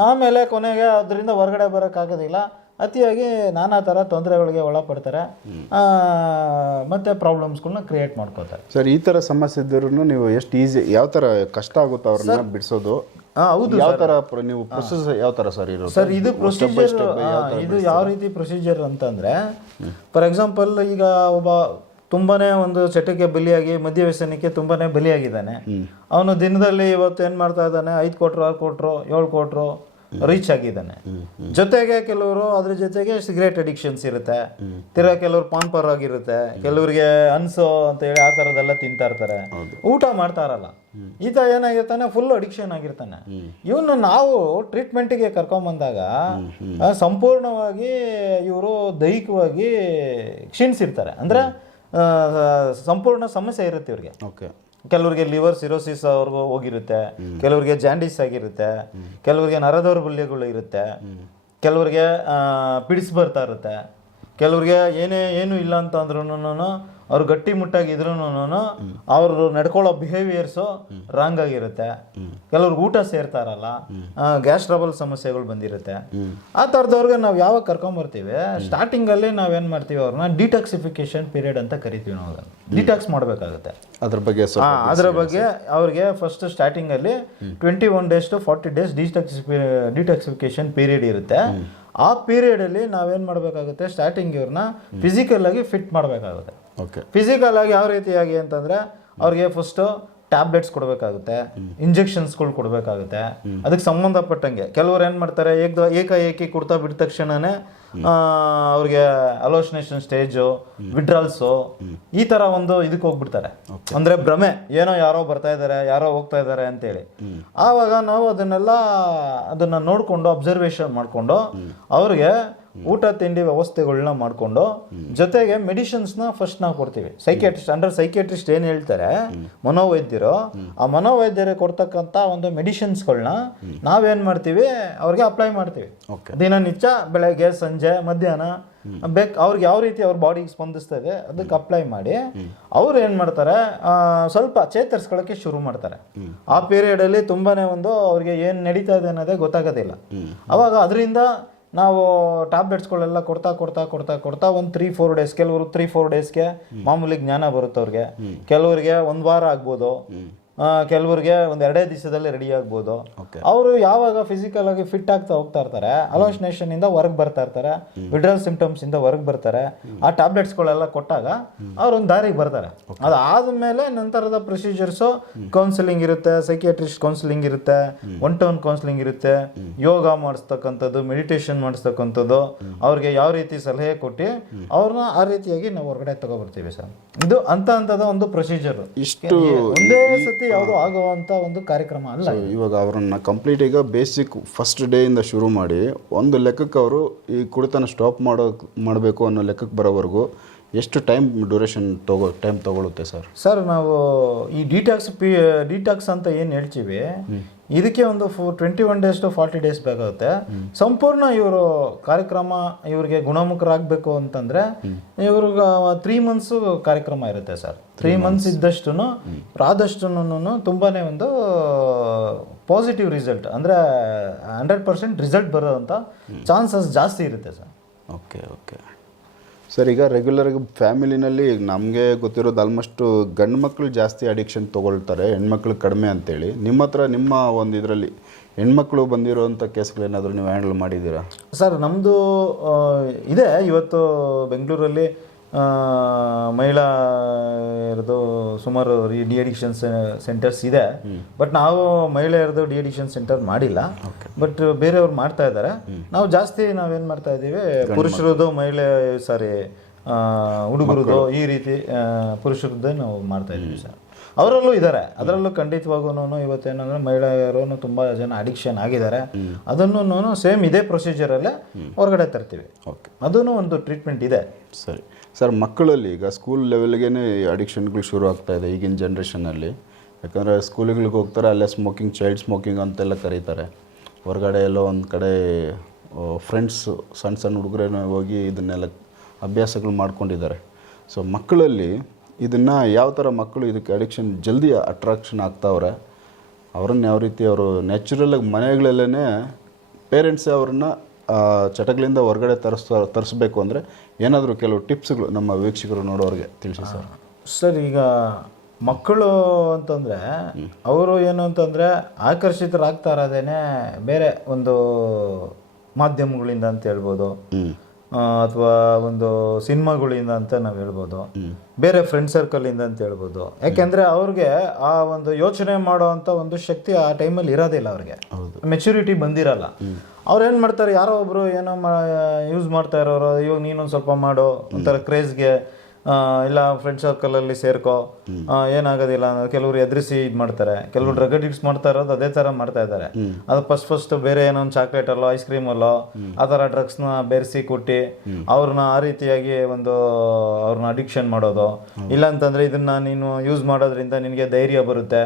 ಆಮೇಲೆ ಕೊನೆಗೆ ಅದರಿಂದ ಹೊರಗಡೆ ಬರೋಕ್ಕಾಗೋದಿಲ್ಲ. ಅತಿಯಾಗಿ ನಾನಾ ಥರ ತೊಂದರೆಗಳಿಗೆ ಒಳಪಡ್ತಾರೆ. ಮತ್ತು ಪ್ರಾಬ್ಲಮ್ಸ್ಗಳನ್ನ ಕ್ರಿಯೇಟ್ ಮಾಡ್ಕೋತಾರೆ. ಸರ್ ಈ ಥರ ಸಮಸ್ಯೆ ಇದ್ದರೂ ನೀವು ಎಷ್ಟು ಈಸಿ ಯಾವ ಥರ ಕಷ್ಟ ಆಗುತ್ತೆ ಅವ್ರನ್ನ ಬಿಡಿಸೋದು? ಹಾಂ ಹೌದು ಯಾವ ಥರ ನೀವು ಪ್ರೊಸೆಸ್ ಯಾವ ಥರ ಸರ್ ಇರೋದು? ಸರ್ ಇದು ಪ್ರೊಸೀಜರ್ ಇದು ಯಾವ ರೀತಿ ಪ್ರೊಸೀಜರ್ ಅಂತಂದ್ರೆ ಫಾರ್ ಎಕ್ಸಾಂಪಲ್ ಈಗ ಒಬ್ಬ ತುಂಬಾನೇ ಒಂದು ಚಟಕ್ಕೆ ಬಲಿಯಾಗಿ ಮದ್ಯ ವ್ಯಸನಕ್ಕೆ ತುಂಬಾನೇ ಬಲಿಯಾಗಿದ್ದಾನೆ. ಅವನು ದಿನದಲ್ಲಿ ಇವತ್ತು ಏನು ಮಾಡ್ತಾ ಇದ್ದಾನೆ? ಐದು ಕೊಟ್ರು ಆರು ಕೊಟ್ರು ಏಳು ಕೊಟ್ರು ರೀಚ್ ಆಗಿದ್ದಾನೆ. ಜೊತೆಗೆ ಕೆಲವರು ಅದ್ರ ಜೊತೆಗೆ ಸಿಗರೇಟ್ ಅಡಿಕ್ಷನ್ಸ್ ಇರುತ್ತೆ. ತಿರ್ಗಾ ಕೆಲವರು ಪಾನ್ ಪರ್ ಆಗಿರುತ್ತೆ. ಕೆಲವರಿಗೆ ಅನ್ಸೋ ಅಂತ ಹೇಳಿ ಆ ತರದೆಲ್ಲ ತಿಂತಾ ಇರ್ತಾರೆ. ಊಟ ಮಾಡ್ತಾ ಇರಲ್ಲ. ಈತ ಏನಾಗಿರ್ತಾನೆ ಫುಲ್ ಅಡಿಕ್ಷನ್ ಆಗಿರ್ತಾನೆ. ಇವನ್ನ ನಾವು ಟ್ರೀಟ್ಮೆಂಟಿಗೆ ಕರ್ಕೊಂಬಂದಾಗ ಬಂದಾಗ ಸಂಪೂರ್ಣವಾಗಿ ಇವರು ದೈಹಿಕವಾಗಿ ಕ್ಷೀಣಿಸಿರ್ತಾರೆ. ಅಂದ್ರೆ ಸಂಪೂರ್ಣ ಸಮಸ್ಯೆ ಇರುತ್ತೆ ಇವ್ರಿಗೆ. ಓಕೆ ಕೆಲವರಿಗೆ ಲಿವರ್ ಸಿರೋಸಿಸ್ ಅವ್ರಿಗೂ ಹೋಗಿರುತ್ತೆ ಕೆಲವರಿಗೆ ಜಾಂಡಿಸ್ ಆಗಿರುತ್ತೆ ಕೆಲವರಿಗೆ ನರದೌರ್ಬಲ್ಯಗಳು ಇರುತ್ತೆ ಕೆಲವರಿಗೆ ಪಿಡಿಸ್ ಬರ್ತಾ ಇರುತ್ತೆ ಕೆಲವ್ರಿಗೆ ಏನೇ ಏನು ಇಲ್ಲ ಅಂತ ಅಂದ್ರೂ ಅವ್ರು ಗಟ್ಟಿ ಮುಟ್ಟಾಗಿ ಇದ್ರೂ ಅವ್ರು ನಡ್ಕೊಳ್ಳೋ ಬಿಹೇವಿಯರ್ಸು ರಾಂಗ್ ಆಗಿರುತ್ತೆ. ಕೆಲವ್ರು ಊಟ ಸೇರ್ತಾರಲ್ಲ ಗ್ಯಾಸ್ ಟ್ರಬಲ್ ಸಮಸ್ಯೆಗಳು ಬಂದಿರುತ್ತೆ. ಆ ಥರದವ್ರಿಗೆ ನಾವು ಯಾವಾಗ ಕರ್ಕೊಂಬರ್ತೀವಿ ಸ್ಟಾರ್ಟಿಂಗಲ್ಲಿ ನಾವೇನು ಮಾಡ್ತೀವಿ ಅವ್ರನ್ನ ಡಿಟಾಕ್ಸಿಫಿಕೇಶನ್ ಪೀರಿಯಡ್ ಅಂತ ಕರಿತೀವಿ ನಾವು ಡಿಟಾಕ್ಸ್ ಮಾಡಬೇಕಾಗುತ್ತೆ. ಅದ್ರ ಬಗ್ಗೆ ಅದ್ರ ಬಗ್ಗೆ ಅವ್ರಿಗೆ ಫಸ್ಟ್ ಸ್ಟಾರ್ಟಿಂಗ್ ಅಲ್ಲಿ twenty one days to forty days detoxify detoxification period ಇರುತ್ತೆ. ಆ ಪೀರಿಯಡ್ ಅಲ್ಲಿ ನಾವೇನ್ ಮಾಡಬೇಕಾಗುತ್ತೆ? ಸ್ಟಾರ್ಟಿಂಗ್ ಇವ್ರನ್ನ ಫಿಸಿಕಲ್ ಆಗಿ ಫಿಟ್ ಮಾಡಬೇಕಾಗುತ್ತೆ. ಓಕೆ ಫಿಸಿಕಲ್ ಆಗಿ ಯಾವ ರೀತಿಯಾಗಿ ಅಂತಂದ್ರೆ ಅವ್ರಿಗೆ ಫಸ್ಟ್ ಟ್ಯಾಬ್ಲೆಟ್ಸ್ ಕೊಡಬೇಕಾಗುತ್ತೆ ಇಂಜೆಕ್ಷನ್ಸ್ಗಳು ಕೊಡಬೇಕಾಗುತ್ತೆ. ಅದಕ್ಕೆ ಸಂಬಂಧಪಟ್ಟಂಗೆ. ಕೆಲವರು ಏನು ಮಾಡ್ತಾರೆ ಏಕ ಏಕಾಏಕಿ ಕೊಡ್ತಾ ಬಿಟ್ಟ ತಕ್ಷಣನೇ ಅವ್ರಿಗೆ ಅಲೋಸಿನೇಷನ್ ಸ್ಟೇಜು ವಿಡ್ರಾಲ್ಸು ಈ ತರ ಒಂದು ಇದಕ್ಕೆ ಹೋಗ್ಬಿಡ್ತಾರೆ. ಅಂದ್ರೆ ಭ್ರಮೆ ಏನೋ ಯಾರೋ ಬರ್ತಾ ಇದ್ದಾರೆ ಯಾರೋ ಹೋಗ್ತಾ ಇದ್ದಾರೆ ಅಂತೇಳಿ. ಆವಾಗ ನಾವು ಅದನ್ನೆಲ್ಲ ಅದನ್ನ ನೋಡ್ಕೊಂಡು ಅಬ್ಸರ್ವೇಷನ್ ಮಾಡ್ಕೊಂಡು ಅವ್ರಿಗೆ ಊಟ ತಿಂಡಿ ವ್ಯವಸ್ಥೆಗಳನ್ನ ಮಾಡಿಕೊಂಡು ಜೊತೆಗೆ ಮೆಡಿಸಿನ್ಸ್ನ ಫಸ್ಟ್ ನಾವು ಕೊಡ್ತೀವಿ ಸೈಕಿಯಾಟ್ರಿಸ್ಟ್ ಅಂಡರ್ ಸೈಕಿಯಾಟ್ರಿಸ್ಟ್ ಏನು ಹೇಳ್ತಾರೆ ಮನೋವೈದ್ಯರು ಆ ಮನೋವೈದ್ಯರು ಕೊಡ್ತಕ್ಕಂಥ ಒಂದು ಮೆಡಿಸಿನ್ಸ್ಗಳನ್ನ ನಾವೇನ್ ಮಾಡ್ತೀವಿ ಅವ್ರಿಗೆ ಅಪ್ಲೈ ಮಾಡ್ತೀವಿ. ದಿನನಿತ್ಯ ಬೆಳಗ್ಗೆ ಸಂಜೆ ಮಧ್ಯಾಹ್ನ ಬೇಕು ಅವ್ರಿಗೆ ಯಾವ ರೀತಿ ಅವ್ರ ಬಾಡಿಗೆ ಸ್ಪಂದಿಸ್ತಾ ಇದೆ ಅದಕ್ಕೆ ಅಪ್ಲೈ ಮಾಡಿ. ಅವ್ರು ಏನು ಮಾಡ್ತಾರೆ ಸ್ವಲ್ಪ ಚೇತರಿಸ್ಕೊಳ್ಳೋಕ್ಕೆ ಶುರು ಮಾಡ್ತಾರೆ. ಆ ಪೀರಿಯಡ್ ಅಲ್ಲಿ ತುಂಬಾನೇ ಒಂದು ಅವ್ರಿಗೆ ಏನು ನಡೀತಾ ಇದೆ ಅನ್ನೋದೇ ಗೊತ್ತಾಗೋದಿಲ್ಲ. ಅವಾಗ ಅದರಿಂದ ನಾವು ಟ್ಯಾಬ್ಲೆಟ್ಸ್ಗಳೆಲ್ಲ ಕೊಡ್ತಾ ಕೊಡ್ತಾ ಕೊಡ್ತಾ ಕೊಡ್ತಾ ಒಂದು ತ್ರೀ ಫೋರ್ ಡೇಸ್ ಕೆಲವರು ತ್ರೀ ಫೋರ್ ಡೇಸ್ಗೆ ಮಾಮೂಲಿ ಜ್ಞಾನ ಬರುತ್ತೆ ಅವ್ರಿಗೆ. ಕೆಲವರಿಗೆ ಒಂದು ವಾರ ಆಗ್ಬೋದು. ಕೆಲವ್ರಿಗೆ ಒಂದು ಎರಡೇ ದಿವಸದಲ್ಲಿ ರೆಡಿ ಆಗ್ಬೋದು. ಅವರು ಯಾವಾಗ ಫಿಸಿಕಲ್ ಆಗಿ ಫಿಟ್ ಆಗ್ತಾ ಹೋಗ್ತಾ ಇರ್ತಾರೆ ಅಲೋಸ್ನೇಷನ್ ಇಂದ ಹೊರಗೆ ಬರ್ತಾ ಇರ್ತಾರೆ ವಿಡ್ರಲ್ ಸಿಂಪ್ಟಮ್ಸ್ ಇಂದ ಹೊರಗೆ ಬರ್ತಾರೆ ಆ ಟ್ಯಾಬ್ಲೆಟ್ಸ್ಗಳೆಲ್ಲ ಕೊಟ್ಟಾಗ ಅವ್ರು ಒಂದು ದಾರಿಗೆ ಬರ್ತಾರೆ. ಅದಾದ್ಮೇಲೆ ನಂತರದ ಪ್ರೊಸೀಜರ್ಸು ಕೌನ್ಸಿಲಿಂಗ್ ಇರುತ್ತೆ ಸೈಕಿಯಾಟ್ರಿಸ್ಟ್ ಕೌನ್ಸಿಲಿಂಗ್ ಇರುತ್ತೆ ಒನ್ ಟು ಒನ್ ಕೌನ್ಸಿಲಿಂಗ್ ಇರುತ್ತೆ ಯೋಗ ಮಾಡಿಸ್ತಕ್ಕಂಥದ್ದು ಮೆಡಿಟೇಷನ್ ಮಾಡಿಸ್ತಕ್ಕಂಥದ್ದು ಅವ್ರಿಗೆ ಯಾವ ರೀತಿ ಸಲಹೆ ಕೊಟ್ಟು ಅವ್ರನ್ನ ಆ ರೀತಿಯಾಗಿ ನಾವು ಹೊರಗಡೆ ತಗೊಬರ್ತೀವಿ ಸರ್. ಇದು ಅಂತ ಅಂತದ ಒಂದು ಪ್ರೊಸೀಜರ್ ಇಷ್ಟು ಒಂದೇ ಸತಿ ಯಾವುದು ಆಗುವಂತ ಒಂದು ಕಾರ್ಯಕ್ರಮ ಅಲ್ಲ ಇವಾಗ ಅವರನ್ನು ಕಂಪ್ಲೀಟ್ ಈಗ ಬೇಸಿಕ್ ಫಸ್ಟ್ ಡೇಯಿಂದ ಶುರು ಮಾಡಿ ಒಂದು ಲೆಕ್ಕಕ್ಕೆ ಅವರು ಈ ಕುಡಿತನ ಸ್ಟಾಪ್ ಮಾಡೋ ಮಾಡಬೇಕು ಅನ್ನೋ ಲೆಕ್ಕಕ್ಕೆ ಬರೋವರೆಗೂ ಎಷ್ಟು ಟೈಮ್ ಡ್ಯೂರೇಷನ್ ತಗೋ ಟೈಮ್ ತಗೊಳುತ್ತೆ ಸರ್ ಸರ್ ನಾವು ಈ ಡಿಟಾಕ್ಸ್ ಪಿ ಡಿಟಾಕ್ಸ್ ಅಂತ ಏನು ಹೇಳ್ತೀವಿ ಇದಕ್ಕೆ ಒಂದು twenty one days to forty days ಬೇಕಾಗುತ್ತೆ. ಸಂಪೂರ್ಣ ಇವರು ಕಾರ್ಯಕ್ರಮ ಇವರಿಗೆ ಗುಣಮುಖರಾಗಬೇಕು ಅಂತಂದ್ರೆ ಇವ್ರಿಗೆ ತ್ರೀ ಮಂತ್ಸು ಕಾರ್ಯಕ್ರಮ ಇರುತ್ತೆ ಸರ್. ತ್ರೀ ಮಂತ್ಸ್ ಇದ್ದಷ್ಟು ಆದಷ್ಟು ತುಂಬಾನೇ ಒಂದು ಪಾಸಿಟಿವ್ ರಿಸಲ್ಟ್ ಅಂದ್ರೆ ಹಂಡ್ರೆಡ್ ಪರ್ಸೆಂಟ್ ರಿಸಲ್ಟ್ ಬರೋಂಥ ಚಾನ್ಸಸ್ ಜಾಸ್ತಿ ಇರುತ್ತೆ ಸರ್. ಓಕೆ ಓಕೆ ಸರ್ ಈಗ ರೆಗ್ಯುಲರ್ಗೆ ಫ್ಯಾಮಿಲಿನಲ್ಲಿ ನಮಗೆ ಗೊತ್ತಿರೋದು ಆಲ್ಮೋಸ್ಟು ಗಂಡು ಮಕ್ಕಳು ಜಾಸ್ತಿ ಅಡಿಕ್ಷನ್ ತೊಗೊಳ್ತಾರೆ, ಹೆಣ್ಮಕ್ಳು ಕಡಿಮೆ ಅಂತೇಳಿ. ನಿಮ್ಮ ಹತ್ರ, ನಿಮ್ಮ ಒಂದು ಇದರಲ್ಲಿ ಹೆಣ್ಮಕ್ಳು ಬಂದಿರೋವಂಥ ಕೇಸ್ಗಳೇನಾದರೂ ನೀವು ಹ್ಯಾಂಡಲ್ ಮಾಡಿದ್ದೀರಾ? ಸರ್ ನಮ್ಮದು ಇದೆ. ಇವತ್ತು ಬೆಂಗಳೂರಲ್ಲಿ ಮಹಿಳಾ ಇರೋದು ಸುಮಾರು ಡಿ ಅಡಿಕ್ಷನ್ ಸೆಂಟರ್ಸ್ ಇದೆ. ಬಟ್ ನಾವು ಮಹಿಳೆಯರದು ಡಿ ಅಡಿಕ್ಷನ್ ಸೆಂಟರ್ ಮಾಡಿಲ್ಲ. ಬಟ್ ಬೇರೆಯವ್ರು ಮಾಡ್ತಾ ಇದ್ದಾರೆ. ನಾವು ಜಾಸ್ತಿ ನಾವೇನು ಮಾಡ್ತಾ ಇದ್ದೀವಿ ಪುರುಷರದು ಮಹಿಳೆ ಸಾರಿ ಹುಡುಗರದು ಈ ರೀತಿ ಪುರುಷರದ್ದೇ ನಾವು ಮಾಡ್ತಾ ಇದ್ದೀವಿ ಸರ್. ಅವರಲ್ಲೂ ಇದ್ದಾರೆ. ಅದರಲ್ಲೂ ಖಂಡಿತವಾಗೂ ಇವತ್ತೇನಂದ್ರೆ ಮಹಿಳೆಯರು ತುಂಬ ಜನ ಅಡಿಕ್ಷನ್ ಆಗಿದ್ದಾರೆ. ಅದನ್ನು ಸೇಮ್ ಇದೇ ಪ್ರೊಸೀಜರಲ್ಲೇ ಹೊರಗಡೆ ತರ್ತೀವಿ. ಓಕೆ. ಅದೂ ಒಂದು ಟ್ರೀಟ್ಮೆಂಟ್ ಇದೆ. ಸರಿ. ಸರ್, ಮಕ್ಕಳಲ್ಲಿ ಈಗ ಸ್ಕೂಲ್ ಲೆವೆಲ್ಗೆ ಅಡಿಕ್ಷನ್ಗಳು ಶುರು ಆಗ್ತಾ ಇದೆ ಈಗಿನ ಜನ್ರೇಷನಲ್ಲಿ ಯಾಕಂದರೆ ಸ್ಕೂಲ್ಗಳಿಗೆ ಹೋಗ್ತಾರೆ, ಅಲ್ಲೇ ಸ್ಮೋಕಿಂಗ್ ಚೈಲ್ಡ್ ಸ್ಮೋಕಿಂಗ್ ಅಂತೆಲ್ಲ ಕರೀತಾರೆ. ಹೊರಗಡೆ ಎಲ್ಲೋ ಒಂದು ಕಡೆ ಫ್ರೆಂಡ್ಸ್ ಸಣ್ಣ ಸಣ್ಣ ಹುಡುಗರೇನೋ ಹೋಗಿ ಇದನ್ನೆಲ್ಲ ಅಭ್ಯಾಸಗಳು ಮಾಡ್ಕೊಂಡಿದ್ದಾರೆ. ಸೊ ಮಕ್ಕಳಲ್ಲಿ ಇದನ್ನು ಯಾವ ಥರ ಮಕ್ಕಳು ಇದಕ್ಕೆ ಅಡಿಕ್ಷನ್ ಜಲ್ದಿ ಅಟ್ರಾಕ್ಷನ್ ಆಗ್ತಾವ್ರೆ, ಅವ್ರನ್ನ ಯಾವ ರೀತಿ ಅವರು ನ್ಯಾಚುರಲಾಗಿ ಮನೆಗಳಲ್ಲೇ ಪೇರೆಂಟ್ಸೇ ಅವ್ರನ್ನ ಚಟಗಳಿಂದ ಹೊರಗಡೆ ತರಿಸ್ ತರಿಸ್ಬೇಕು ಅಂದರೆ ಏನಾದರೂ ಕೆಲವು ಟಿಪ್ಸ್ಗಳು ನಮ್ಮ ವೀಕ್ಷಕರು ನೋಡೋರಿಗೆ ತಿಳಿಸಿ ಸರ್. ಸರ್ ಈಗ ಮಕ್ಕಳು ಅಂತಂದರೆ ಅವರು ಏನು ಅಂತಂದರೆ ಆಕರ್ಷಿತರಾಗ್ತಾ ಇರೋದೇನೆ ಬೇರೆ ಒಂದು ಮಾಧ್ಯಮಗಳಿಂದ ಅಂತ ಹೇಳ್ಬೋದು. ಅಥವಾ ಒಂದು ಸಿನಿಮಾಗಳಿಂದ ಅಂತ ನಾವು ಹೇಳ್ಬೋದು. ಬೇರೆ ಫ್ರೆಂಡ್ ಸರ್ಕಲಿಂದ ಅಂತ ಹೇಳ್ಬೋದು. ಯಾಕೆಂದರೆ ಅವ್ರಿಗೆ ಆ ಒಂದು ಯೋಚನೆ ಮಾಡೋ ಅಂಥ ಒಂದು ಶಕ್ತಿ ಆ ಟೈಮಲ್ಲಿ ಇರೋದಿಲ್ಲ ಅವ್ರಿಗೆ. ಮೆಚುರಿಟಿ ಬಂದಿರಲ್ಲ. ಅವ್ರು ಏನು ಮಾಡ್ತಾರೆ? ಯಾರೋ ಒಬ್ಬರು ಏನೋ ಯೂಸ್ ಮಾಡ್ತಾ ಇರೋರು ಇವಾಗ ನೀನೊಂದು ಸ್ವಲ್ಪ ಮಾಡು ಒಂಥರ ಕ್ರೇಜ್ಗೆ ಇಲ್ಲ ಫ್ರೆಂಡ್ ಸರ್ಕಲಲ್ಲಿ ಸೇರ್ಕೋ. ಏನಾಗೋದಿಲ್ಲ ಕೆಲವರು ಎದುರಿಸಿ ಇದು ಮಾಡ್ತಾರೆ. ಕೆಲವರು ಡ್ರಗ್ ಅಡಿಕ್ಟ್ಸ್ ಮಾಡ್ತಾ ಇರೋದು ಅದೇ ಥರ ಮಾಡ್ತಾ ಇದ್ದಾರೆ. ಅದು ಫಸ್ಟ್ ಫಸ್ಟ್ ಬೇರೆ ಏನೋ ಒಂದು ಚಾಕ್ಲೇಟ್ ಅಲ್ಲೋ ಐಸ್ ಕ್ರೀಮ್ ಅಲ್ಲೋ ಆ ಥರ ಡ್ರಗ್ಸ್ನ ಬೆರೆಸಿ ಕೊಟ್ಟು ಅವ್ರನ್ನ ಆ ರೀತಿಯಾಗಿ ಒಂದು ಅವ್ರನ್ನ ಅಡಿಕ್ಷನ್ ಮಾಡೋದು. ಇಲ್ಲ ಅಂತಂದ್ರೆ ಇದನ್ನ ನೀನು ಯೂಸ್ ಮಾಡೋದ್ರಿಂದ ನಿನಗೆ ಧೈರ್ಯ ಬರುತ್ತೆ.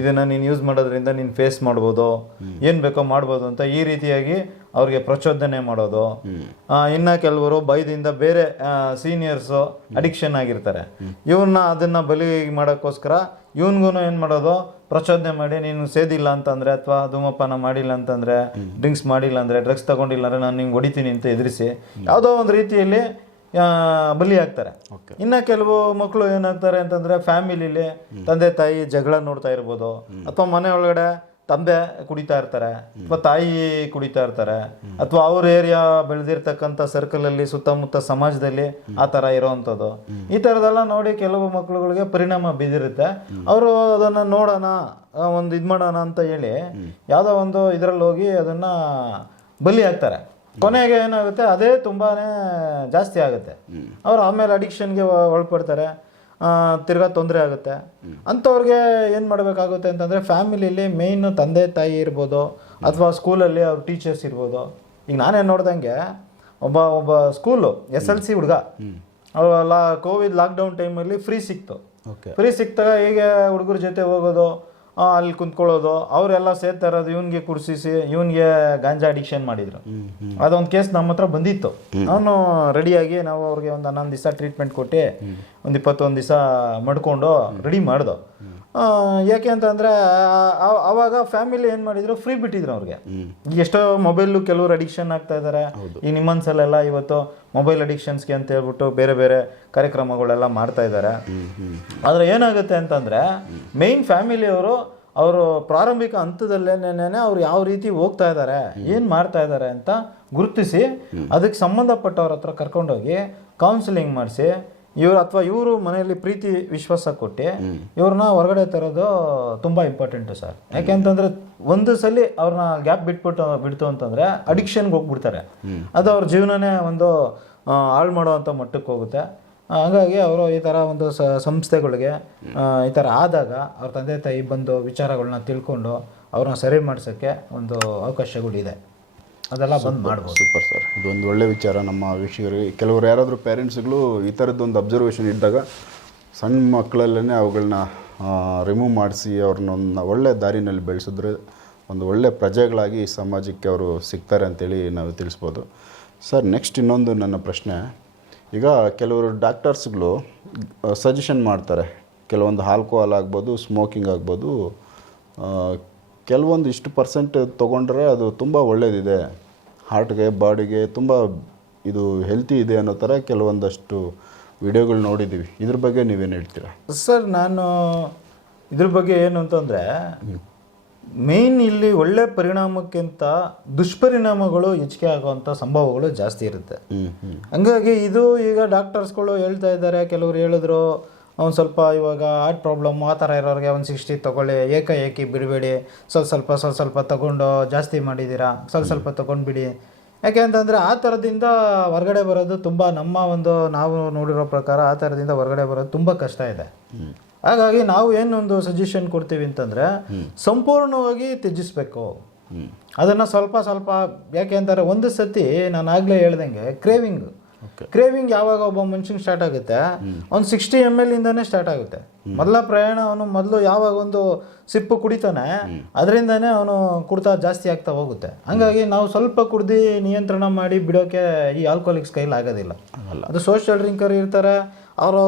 ಇದನ್ನ ನೀನು ಯೂಸ್ ಮಾಡೋದ್ರಿಂದ ನೀನು ಫೇಸ್ ಮಾಡ್ಬೋದು. ಏನು ಬೇಕೋ ಮಾಡ್ಬೋದು ಅಂತ ಈ ರೀತಿಯಾಗಿ ಅವ್ರಿಗೆ ಪ್ರಚೋದನೆ ಮಾಡೋದು. ಇನ್ನ ಕೆಲವರು ಭಯದಿಂದ ಬೇರೆ ಸೀನಿಯರ್ಸು ಅಡಿಕ್ಷನ್ ಆಗಿರ್ತಾರೆ. ಇವ್ರನ್ನ ಅದನ್ನ ಬಲಿ ಮಾಡೋಕ್ಕೋಸ್ಕರ ಇವನ್ಗೂ ಏನು ಮಾಡೋದು? ಪ್ರಚೋದನೆ ಮಾಡಿ ನೀನು ಸೇದಿಲ್ಲ ಅಂತಂದ್ರೆ ಅಥವಾ ಧೂಮಪಾನ ಮಾಡಿಲ್ಲ ಅಂತಂದ್ರೆ ಡ್ರಿಂಕ್ಸ್ ಮಾಡಿಲ್ಲ ಅಂದ್ರೆ ಡ್ರಗ್ಸ್ ತಗೊಂಡಿಲ್ಲ ಅಂದ್ರೆ ನಾನು ನಿಂಗೆ ಹೊಡಿತೀನಿ ಅಂತ ಎದುರಿಸಿ ಯಾವುದೋ ಒಂದು ರೀತಿಯಲ್ಲಿ ಬಲಿ ಆಗ್ತಾರೆ ಇನ್ನ ಕೆಲವು ಮಕ್ಕಳು ಏನಾಗ್ತಾರೆ ಅಂತಂದ್ರೆ ಫ್ಯಾಮಿಲಿಲಿ ತಂದೆ ತಾಯಿ ಜಗಳ ನೋಡ್ತಾ ಇರ್ಬೋದು. ಅಥವಾ ಮನೆ ಒಳಗಡೆ ತಂದೆ ಕುಡಿತಾ ಇರ್ತಾರೆ ಅಥವಾ ತಾಯಿ ಕುಡಿತಾ ಇರ್ತಾರೆ ಅಥವಾ ಅವ್ರ ಏರಿಯಾ ಬೆಳೆದಿರ್ತಕ್ಕಂಥ ಸರ್ಕಲ್ ಅಲ್ಲಿ ಸುತ್ತಮುತ್ತ ಸಮಾಜದಲ್ಲಿ ಆ ತರ ಇರೋವಂಥದ್ದು. ಈ ತರದೆಲ್ಲ ನೋಡಿ ಕೆಲವು ಮಕ್ಕಳುಗಳಿಗೆ ಪರಿಣಾಮ ಬೀದಿರುತ್ತೆ ಅವರು ಅದನ್ನ ನೋಡೋಣ ಒಂದು ಇದ್ ಮಾಡೋಣ ಅಂತ ಹೇಳಿ ಯಾವುದೋ ಒಂದು ಇದರಲ್ಲಿ ಹೋಗಿ ಅದನ್ನ ಬಲಿ ಆಗ್ತಾರೆ ಕೊನೆಗೆ ಏನಾಗುತ್ತೆ ಅದೇ ತುಂಬಾನೇ ಜಾಸ್ತಿ ಆಗುತ್ತೆ. ಅವ್ರು ಆಮೇಲೆ ಅಡಿಕ್ಷನ್ಗೆ ಒಳಪಡ್ತಾರೆ. ತಿರ್ಗಾ ತೊಂದರೆ ಆಗುತ್ತೆ. ಅಂಥವ್ರಿಗೆ ಏನು ಮಾಡಬೇಕಾಗುತ್ತೆ ಅಂತಂದರೆ ಫ್ಯಾಮಿಲಿಲಿ ಮೇಯ್ನು ತಂದೆ ತಾಯಿ ಇರ್ಬೋದು ಅಥವಾ ಸ್ಕೂಲಲ್ಲಿ ಅವ್ರ ಟೀಚರ್ಸ್ ಇರ್ಬೋದು. ಈಗ ನಾನೇನು ನೋಡ್ದಂಗೆ ಒಬ್ಬ ಒಬ್ಬ ಸ್ಕೂಲು ಎಸ್ ಎಲ್ ಸಿ ಹುಡುಗ. ಲಾ ಕೋವಿಡ್ ಲಾಕ್ಡೌನ್ ಟೈಮಲ್ಲಿ ಫ್ರೀ ಸಿಕ್ತು. ಫ್ರೀ ಸಿಕ್ತಾಗ ಹೇಗೆ ಹುಡುಗರ ಜೊತೆ ಹೋಗೋದು? ಅಲ್ಲಿ ಕುಂತ್ಕೊಳ್ಳೋದು ಅವರೆಲ್ಲ ಸೇರ್ತಾ ಇರೋದು ಇವನ್ಗೆ ಕುರ್ಸಿಸಿ ಇವನ್ಗೆ ಗಾಂಜಾ ಅಡಿಕ್ಷನ್ ಮಾಡಿದ್ರು. ಅದೊಂದು ಕೇಸ್ ನಮ್ಮ ಹತ್ರ ಬಂದಿತ್ತು. ಅವನು ರೆಡಿಯಾಗಿ ನಾವು ಅವ್ರಿಗೆ ಒಂದು ಹನ್ನೊಂದು ದಿವಸ ಟ್ರೀಟ್ಮೆಂಟ್ ಕೊಟ್ಟು ಒಂದು ಇಪ್ಪತ್ತೊಂದು ದಿವಸ ಮಡ್ಕೊಂಡು ರೆಡಿ ಮಾಡ್ದು. ಯಾಕೆ ಅಂತಂದರೆ ಆವಾಗ ಫ್ಯಾಮಿಲಿ ಏನು ಮಾಡಿದ್ರು ಫ್ರೀ ಬಿಟ್ಟಿದ್ರು ಅವ್ರಿಗೆ. ಎಷ್ಟೋ ಮೊಬೈಲು ಕೆಲವರು ಅಡಿಕ್ಷನ್ ಆಗ್ತಾ ಇದ್ದಾರೆ ಈ ನಿಮ್ಮನ್ಸಲ್ಲೆಲ್ಲ ಇವತ್ತು ಮೊಬೈಲ್ ಅಡಿಕ್ಷನ್ಸ್ಗೆ ಅಂತ ಹೇಳ್ಬಿಟ್ಟು ಬೇರೆ ಬೇರೆ ಕಾರ್ಯಕ್ರಮಗಳೆಲ್ಲ ಮಾಡ್ತಾ ಇದ್ದಾರೆ ಆದರೆ ಏನಾಗುತ್ತೆ ಅಂತಂದರೆ ಮೇನ್ ಫ್ಯಾಮಿಲಿಯವರು ಅವರು ಪ್ರಾರಂಭಿಕ ಹಂತದಲ್ಲೇನೇನೆ ಅವ್ರು ಯಾವ ರೀತಿ ಹೋಗ್ತಾ ಇದ್ದಾರೆ ಏನು ಮಾಡ್ತಾ ಇದ್ದಾರೆ ಅಂತ ಗುರುತಿಸಿ ಅದಕ್ಕೆ ಸಂಬಂಧಪಟ್ಟವ್ರ ಹತ್ರ ಕರ್ಕೊಂಡೋಗಿ ಕೌನ್ಸಿಲಿಂಗ್ ಮಾಡಿಸಿ ಇವ್ರು ಅಥವಾ ಇವರು ಮನೆಯಲ್ಲಿ ಪ್ರೀತಿ ವಿಶ್ವಾಸ ಕೊಟ್ಟು ಇವ್ರನ್ನ ಹೊರಗಡೆ ತರೋದು ತುಂಬ ಇಂಪಾರ್ಟೆಂಟು ಸರ್. ಯಾಕೆಂತಂದ್ರೆ ಒಂದು ಸಲ ಅವ್ರನ್ನ ಗ್ಯಾಪ್ ಬಿಟ್ಬಿಟ್ಟು ಬಿಡ್ತು ಅಂತಂದ್ರೆ ಅಡಿಕ್ಷನ್ಗೆ ಹೋಗ್ಬಿಡ್ತಾರೆ. ಅದು ಅವ್ರ ಜೀವನನೇ ಒಂದು ಹಾಳು ಮಾಡುವಂಥ ಮಟ್ಟಕ್ಕೆ ಹೋಗುತ್ತೆ. ಹಾಗಾಗಿ ಅವರು ಈ ಥರ ಒಂದು ಸ ಸಂಸ್ಥೆಗಳಿಗೆ ಈ ಥರ ಆದಾಗ ಅವ್ರ ತಂದೆ ತಾಯಿ ಬಂದು ವಿಚಾರಗಳನ್ನ ತಿಳ್ಕೊಂಡು ಅವ್ರನ್ನ ಸರಿ ಮಾಡ್ಸೋಕ್ಕೆ ಒಂದು ಅವಕಾಶಗಳಿದೆ. ಅದೆಲ್ಲ ಬಂದು ಮಾಡ್ಬೋದು. Super sir. ಇದು ಒಂದು ಒಳ್ಳೆ ವಿಚಾರ. ನಮ್ಮ ವೀಕ್ಷಕರಿಗೆ ಕೆಲವರು ಯಾರಾದರೂ ಪೇರೆಂಟ್ಸ್ಗಳು ಈ ಥರದ್ದೊಂದು ಅಬ್ಸರ್ವೇಷನ್ ಇದ್ದಾಗ ಸಣ್ಣ ಮಕ್ಕಳಲ್ಲೇ ಅವುಗಳನ್ನ ರಿಮೂವ್ ಮಾಡಿಸಿ ಅವ್ರನ್ನ ಒಳ್ಳೆ ದಾರಿನಲ್ಲಿ ಬೆಳೆಸಿದ್ರೆ ಒಂದು ಒಳ್ಳೆ ಪ್ರಜೆಗಳಾಗಿ ಸಮಾಜಕ್ಕೆ ಅವರು ಸಿಗ್ತಾರೆ ಅಂತೇಳಿ ನಾವು ತಿಳಿಸ್ಬೋದು. ಸರ್ ನೆಕ್ಸ್ಟ್ ಇನ್ನೊಂದು ನನ್ನ ಪ್ರಶ್ನೆ. ಈಗ ಕೆಲವರು ಡಾಕ್ಟರ್ಸ್ಗಳು ಸಜೆಷನ್ ಮಾಡ್ತಾರೆ. ಕೆಲವೊಂದು ಆಲ್ಕೋಹಾಲ್ ಆಗ್ಬೋದು ಸ್ಮೋಕಿಂಗ್ ಆಗ್ಬೋದು ಕೆಲವೊಂದು ಇಷ್ಟು ಪರ್ಸೆಂಟ್ ತೊಗೊಂಡ್ರೆ ಅದು ತುಂಬ ಒಳ್ಳೆಯದಿದೆ ಹಾರ್ಟ್ಗೆ ಬಾಡಿಗೆ ತುಂಬ ಇದು ಹೆಲ್ತಿ ಇದೆ ಅನ್ನೋ ಥರ ಕೆಲವೊಂದಷ್ಟು ವಿಡಿಯೋಗಳು ನೋಡಿದ್ದೀವಿ ಇದ್ರ ಬಗ್ಗೆ ನೀವೇನು ಹೇಳ್ತೀರಾ? ಸರ್ ನಾನು ಇದ್ರ ಬಗ್ಗೆ ಏನು ಅಂತಂದರೆ ಮೇಯ್ನ್ ಇಲ್ಲಿ ಒಳ್ಳೆ ಪರಿಣಾಮಕ್ಕಿಂತ ದುಷ್ಪರಿಣಾಮಗಳು ಹೆಚ್ಚಿಗೆ ಆಗುವಂಥ ಸಂಭವಗಳು ಜಾಸ್ತಿ ಇರುತ್ತೆ. ಹಂಗಾಗಿ ಇದು ಈಗ ಡಾಕ್ಟರ್ಸ್ಗಳು ಹೇಳ್ತಾ ಇದ್ದಾರೆ ಕೆಲವರು ಹೇಳಿದ್ರು ಅವ್ನು ಸ್ವಲ್ಪ ಇವಾಗ ಹಾರ್ಟ್ ಪ್ರಾಬ್ಲಮ್ ಆ ಥರ ಇರೋರಿಗೆ ಒಂದು ಸಿಕ್ಸ್ಟಿ ತೊಗೊಳ್ಳಿ ಏಕಾಏಕಿ ಬಿಡಬೇಡಿ. ಸ್ವಲ್ಪ ಸ್ವಲ್ಪ ಸ್ವಲ್ಪ ಸ್ವಲ್ಪ ತೊಗೊಂಡು ಜಾಸ್ತಿ ಮಾಡಿದ್ದೀರಾ? ಸ್ವಲ್ಪ ಸ್ವಲ್ಪ ತೊಗೊಂಡ್ಬಿಡಿ. ಯಾಕೆ ಅಂತಂದರೆ ಆ ಥರದಿಂದ ಹೊರಗಡೆ ಬರೋದು ತುಂಬ ನಮ್ಮ ಒಂದು ನಾವು ನೋಡಿರೋ ಪ್ರಕಾರ ಆ ಥರದಿಂದ ಹೊರಗಡೆ ಬರೋದು ತುಂಬ ಕಷ್ಟ ಇದೆ. ಹಾಗಾಗಿ ನಾವು ಏನೊಂದು ಸಜೆಷನ್ ಕೊಡ್ತೀವಿ ಅಂತಂದರೆ ಸಂಪೂರ್ಣವಾಗಿ ತ್ಯಜಿಸ್ಬೇಕು. ಅದನ್ನು ಸ್ವಲ್ಪ ಸ್ವಲ್ಪ ಯಾಕೆ ಅಂತಾರೆ ಒಂದು ಸತಿ ನಾನು ಆಗಲೇ ಹೇಳ್ದಂಗೆ ಕ್ರೇವಿಂಗ್ ಕ್ರೇವಿಂಗ್ ಯಾವಾಗ ಒಬ್ಬ ಮನುಷ್ಯಂಗೆ ಸ್ಟಾರ್ಟ್ ಆಗುತ್ತೆ? ಅವ್ನು ಸಿಕ್ಸ್ಟಿ ಎಂ ಎಲ್ ಇಂದಾನೆ ಸ್ಟಾರ್ಟ್ ಆಗುತ್ತೆ. ಮೊದಲ ಪ್ರಯಾಣ ಅವನು ಮೊದಲು ಯಾವಾಗ ಒಂದು ಸಿಪ್ಪು ಕುಡಿತಾನೆ ಅದರಿಂದನೇ ಅವನು ಕುಡ್ತಾ ಜಾಸ್ತಿ ಆಗ್ತಾ ಹೋಗುತ್ತೆ. ಹಂಗಾಗಿ ನಾವು ಸ್ವಲ್ಪ ಕುಡ್ದು ನಿಯಂತ್ರಣ ಮಾಡಿ ಬಿಡೋಕೆ ಈ ಆಲ್ಕೋಹಾಲಿಕ್ಸ್ ಕೈಲಿ ಆಗೋದಿಲ್ಲ. ಅದು ಸೋಷಿಯಲ್ ಡ್ರಿಂಕರ್ ಇರ್ತಾರೆ ಅವರು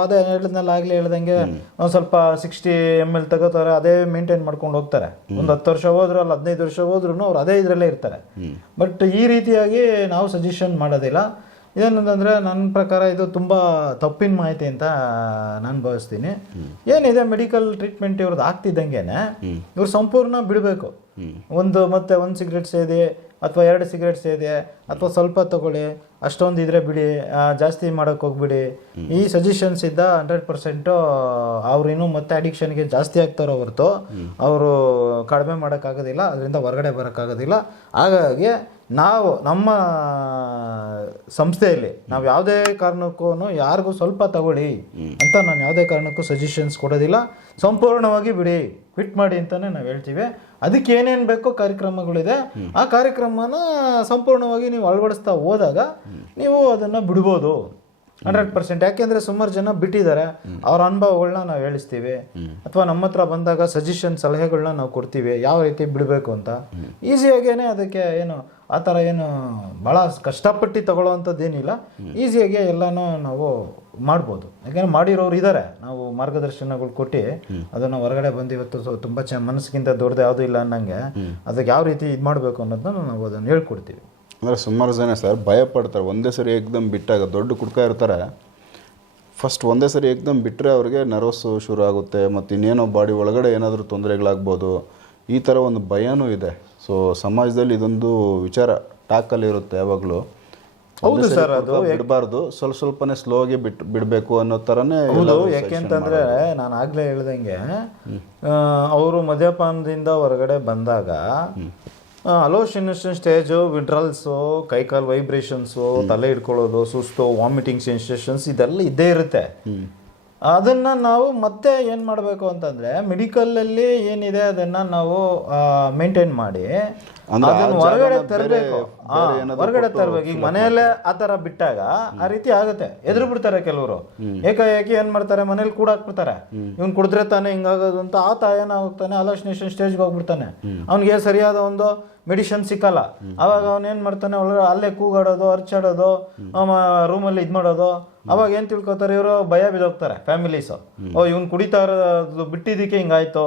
ಅದೇ ಹೇಳಿದ್ನಲ್ಲ ಆಗಲೇ ಹೇಳ್ದಂಗೆ ಒಂದು ಸ್ವಲ್ಪ ಸಿಕ್ಸ್ಟಿ ಎಂ ಎಲ್ ತಗೋತಾರೆ ಅದೇ ಮೇಂಟೈನ್ ಮಾಡ್ಕೊಂಡು ಹೋಗ್ತಾರೆ. ಒಂದು ಹತ್ತು ವರ್ಷ ಹೋದ್ರು ಅಲ್ಲಿ ಹದಿನೈದು ವರ್ಷ ಹೋದ್ರು ಅವ್ರು ಅದೇ ಇದರಲ್ಲೇ ಇರ್ತಾರೆ. ಬಟ್ ಈ ರೀತಿಯಾಗಿ ನಾವು ಸಜೆಷನ್ ಮಾಡೋದಿಲ್ಲ. ಏನಂತಂದರೆ ನನ್ನ ಪ್ರಕಾರ ಇದು ತುಂಬ ತಪ್ಪಿನ ಮಾಹಿತಿ ಅಂತ ನಾನು ಭಾವಿಸ್ತೀನಿ. ಏನಿದೆ ಮೆಡಿಕಲ್ ಟ್ರೀಟ್ಮೆಂಟ್ ಇವ್ರದ್ದು ಆಗ್ತಿದ್ದಂಗೆನೆ ಇವ್ರು ಸಂಪೂರ್ಣ ಬಿಡಬೇಕು. ಒಂದು ಮತ್ತೆ ಒಂದು ಸಿಗರೇಟ್ ಸೇದಿ ಅಥವಾ ಎರಡು ಸಿಗರೇಟ್ ಸೇದಿ ಅಥವಾ ಸ್ವಲ್ಪ ತಗೊಳ್ಳಿ, ಅಷ್ಟೊಂದು ಇದ್ರೆ ಬಿಡಿ ಜಾಸ್ತಿ ಮಾಡೋಕೆ ಹೋಗ್ಬಿಡಿ. ಈ ಸಜೆಷನ್ಸ್ ಇದ್ದ ಹಂಡ್ರೆಡ್ ಪರ್ಸೆಂಟು ಅವ್ರೇನು ಮತ್ತೆ ಅಡಿಕ್ಷನ್ಗೆ ಜಾಸ್ತಿ ಆಗ್ತಾರೋ ಹೊರತು ಅವರು ಕಡಿಮೆ ಮಾಡೋಕ್ಕಾಗೋದಿಲ್ಲ ಅದರಿಂದ ಹೊರಗಡೆ ಬರೋಕ್ಕಾಗೋದಿಲ್ಲ ಹಾಗಾಗಿ ನಾವು ನಮ್ಮ ಸಂಸ್ಥೆಯಲ್ಲಿ ನಾವು ಯಾವುದೇ ಕಾರಣಕ್ಕೂ ಯಾರಿಗೂ ಸ್ವಲ್ಪ ತಗೊಳ್ಳಿ ಅಂತ ನಾನು ಯಾವುದೇ ಕಾರಣಕ್ಕೂ ಸಜೆಷನ್ಸ್ ಕೊಡೋದಿಲ್ಲ. ಸಂಪೂರ್ಣವಾಗಿ ಬಿಡಿ ಕ್ವಿಟ್ ಮಾಡಿ ಅಂತಾನೆ ನಾವು ಹೇಳ್ತೀವಿ. ಅದಕ್ಕೆ ಏನೇನು ಬೇಕೋ ಕಾರ್ಯಕ್ರಮಗಳಿದೆ. ಆ ಕಾರ್ಯಕ್ರಮನ ಸಂಪೂರ್ಣವಾಗಿ ನೀವು ಅಳವಡಿಸ್ತಾ ಹೋದಾಗ ನೀವು ಅದನ್ನು ಬಿಡ್ಬೋದು. ಹಂಡ್ರೆಡ್ ಪರ್ಸೆಂಟ್ ಯಾಕೆಂದ್ರೆ ಸುಮಾರು ಜನ ಬಿಟ್ಟಿದ್ದಾರೆ. ಅವ್ರ ಅನುಭವಗಳನ್ನ ನಾವು ಹೇಳಿಸ್ತೀವಿ. ಅಥವಾ ನಮ್ಮ ಹತ್ರ ಬಂದಾಗ ಸಜೆಷನ್ ಸಲಹೆಗಳನ್ನ ನಾವು ಕೊಡ್ತೀವಿ. ಯಾವ ರೀತಿ ಬಿಡಬೇಕು ಅಂತ. ಈಸಿಯಾಗೇನೆ ಅದಕ್ಕೆ ಏನು ಆ ಥರ ಏನು ಭಾಳ ಕಷ್ಟಪಟ್ಟು ತಗೊಳ್ಳೋವಂಥದ್ದು ಏನಿಲ್ಲ. ಈಸಿಯಾಗಿ ಎಲ್ಲನೂ ನಾವು ಮಾಡ್ಬೋದು. ಯಾಕೆಂದ್ರೆ ಮಾಡಿರೋರು ಇದ್ದಾರೆ ನಾವು ಮಾರ್ಗದರ್ಶನಗಳು ಕೊಟ್ಟು ಅದನ್ನು ಹೊರಗಡೆ ಬಂದು ಇವತ್ತು ತುಂಬ ಚ ಮನಸ್ಸಿಗಿಂತ ದೊಡ್ಡದು ಯಾವುದೂ ಇಲ್ಲ ಅನ್ನಂಗೆ ಅದಕ್ಕೆ ಯಾವ ರೀತಿ ಇದು ಮಾಡಬೇಕು ಅನ್ನೋದನ್ನ ನಾವು ಅದನ್ನು ಹೇಳ್ಕೊಡ್ತೀವಿ. ಅಂದರೆ ಸುಮಾರು ಜನ ಸರ್ ಭಯ ಪಡ್ತಾರೆ ಒಂದೇ ಸರಿ ಏಕ್ದಮ್ ಬಿಟ್ಟಾಗ ದೊಡ್ಡ ಕುಡ್ಕ ಇರ್ತಾರೆ. ಫಸ್ಟ್ ಒಂದೇ ಸರಿ ಏಕ್ದಮ್ ಬಿಟ್ಟರೆ ಅವ್ರಿಗೆ ನರ್ವಸ್ಸು ಶುರು ಆಗುತ್ತೆ. ಮತ್ತು ಇನ್ನೇನೋ ಬಾಡಿ ಒಳಗಡೆ ಏನಾದರೂ ತೊಂದರೆಗಳಾಗ್ಬೋದು. ಈ ಥರ ಒಂದು ಭಯನೂ ಇದೆ. ಸೊ ಸಮಾಜದಲ್ಲಿ ಇದೊಂದು ವಿಚಾರ ಟಾಕಲ್ಲಿ ಇರುತ್ತೆ ಯಾವಾಗಲೂ. ಹೌದು ಸರ್ ಅದು ಬಿಡಬಾರ್ದು. ಸ್ವಲ್ಪ ಸ್ವಲ್ಪನೇ ಸ್ಲೋ ಆಗಿ ಬಿಟ್ಟು ಬಿಡಬೇಕು ಅನ್ನೋ ಥರನೇ ಹೌದು ಯಾಕೆ ಅಂತಂದ್ರೆ ನಾನು ಆಗಲೇ ಹೇಳ್ದಂಗೆ ಅವರು ಮದ್ಯಪಾನದಿಂದ ಹೊರಗಡೆ ಬಂದಾಗ ಅಲೋಸಿನೇಷನ್ ಸ್ಟೇಜು ವಿಡ್ರಲ್ಸು ಕೈಕಾಲು ವೈಬ್ರೇಷನ್ಸು ತಲೆ ಹಿಡ್ಕೊಳ್ಳೋದು ಸುಸ್ತು ವಾಮಿಟಿಂಗ್ ಸೆನ್ಸೇಷನ್ಸ್ ಇದೆಲ್ಲ ಇದ್ದೇ ಇರುತ್ತೆ. ಅದನ್ನ ನಾವು ಮತ್ತೆ ಏನು ಮಾಡಬೇಕು ಅಂತಂದ್ರೆ ಮೆಡಿಕಲಲ್ಲಿ ಏನಿದೆ ಅದನ್ನ ನಾವು ಮೇಂಟೈನ್ ಮಾಡಿ. ಹೊರಗಡೆ ತರಬೇಕು. ಹೊರಗಡೆ ಕೊಟ್ಟು ತರಬೇಕು. ಈಗ ಮನೆಯಲ್ಲೇ ಆ ತರ ಬಿಟ್ಟಾಗ ಆ ರೀತಿ ಆಗುತ್ತೆ. ಎದುರು ಬಿಡ್ತಾರೆ ಕೆಲವರು. ಏಕಾಏಕಿ ಏನ್ ಮಾಡ್ತಾರೆ? ಮನೇಲಿ ಕೂಡ ಹಾಕ್ಬಿಡ್ತಾರೆ. ಇವ್ನು ಕುಡಿದ್ರೆ ತಾನೇ ಹಿಂಗಾಗೋದು ಅಂತ ಆತ ಏನಾಗ್ತಾನೆ ಅಲೋಸಿನೇಷನ್ ಸ್ಟೇಜ್ಗೆ ಹೋಗ್ಬಿಡ್ತಾನೆ. ಅವ್ನಿಗೆ ಸರಿಯಾದ ಒಂದು ಮೆಡಿಷನ್ ಸಿಕ್ಕಲ್ಲ. ಅವಾಗ ಅವನು ಏನ್ ಮಾಡ್ತಾನೆ? ಒಳಗಡೆ ಅಲ್ಲೇ ಕೂಗಾಡೋದು ಅರ್ಚಾಡೋದು ರೂಮಲ್ಲಿ ಇದ್ ಮಾಡೋದು. ಅವಾಗ ಏನ್ ತಿಳ್ಕೊತಾರೆ ಇವರು? ಭಯ ಬಿದ್ದೋಗ್ತಾರೆ ಫ್ಯಾಮಿಲೀಸ್ ಓ ಇವ್ನು ಕುಡಿತಾ ಇರೋದು ಬಿಟ್ಟಿದ್ದಕ್ಕೆ ಹಿಂಗಾಯ್ತು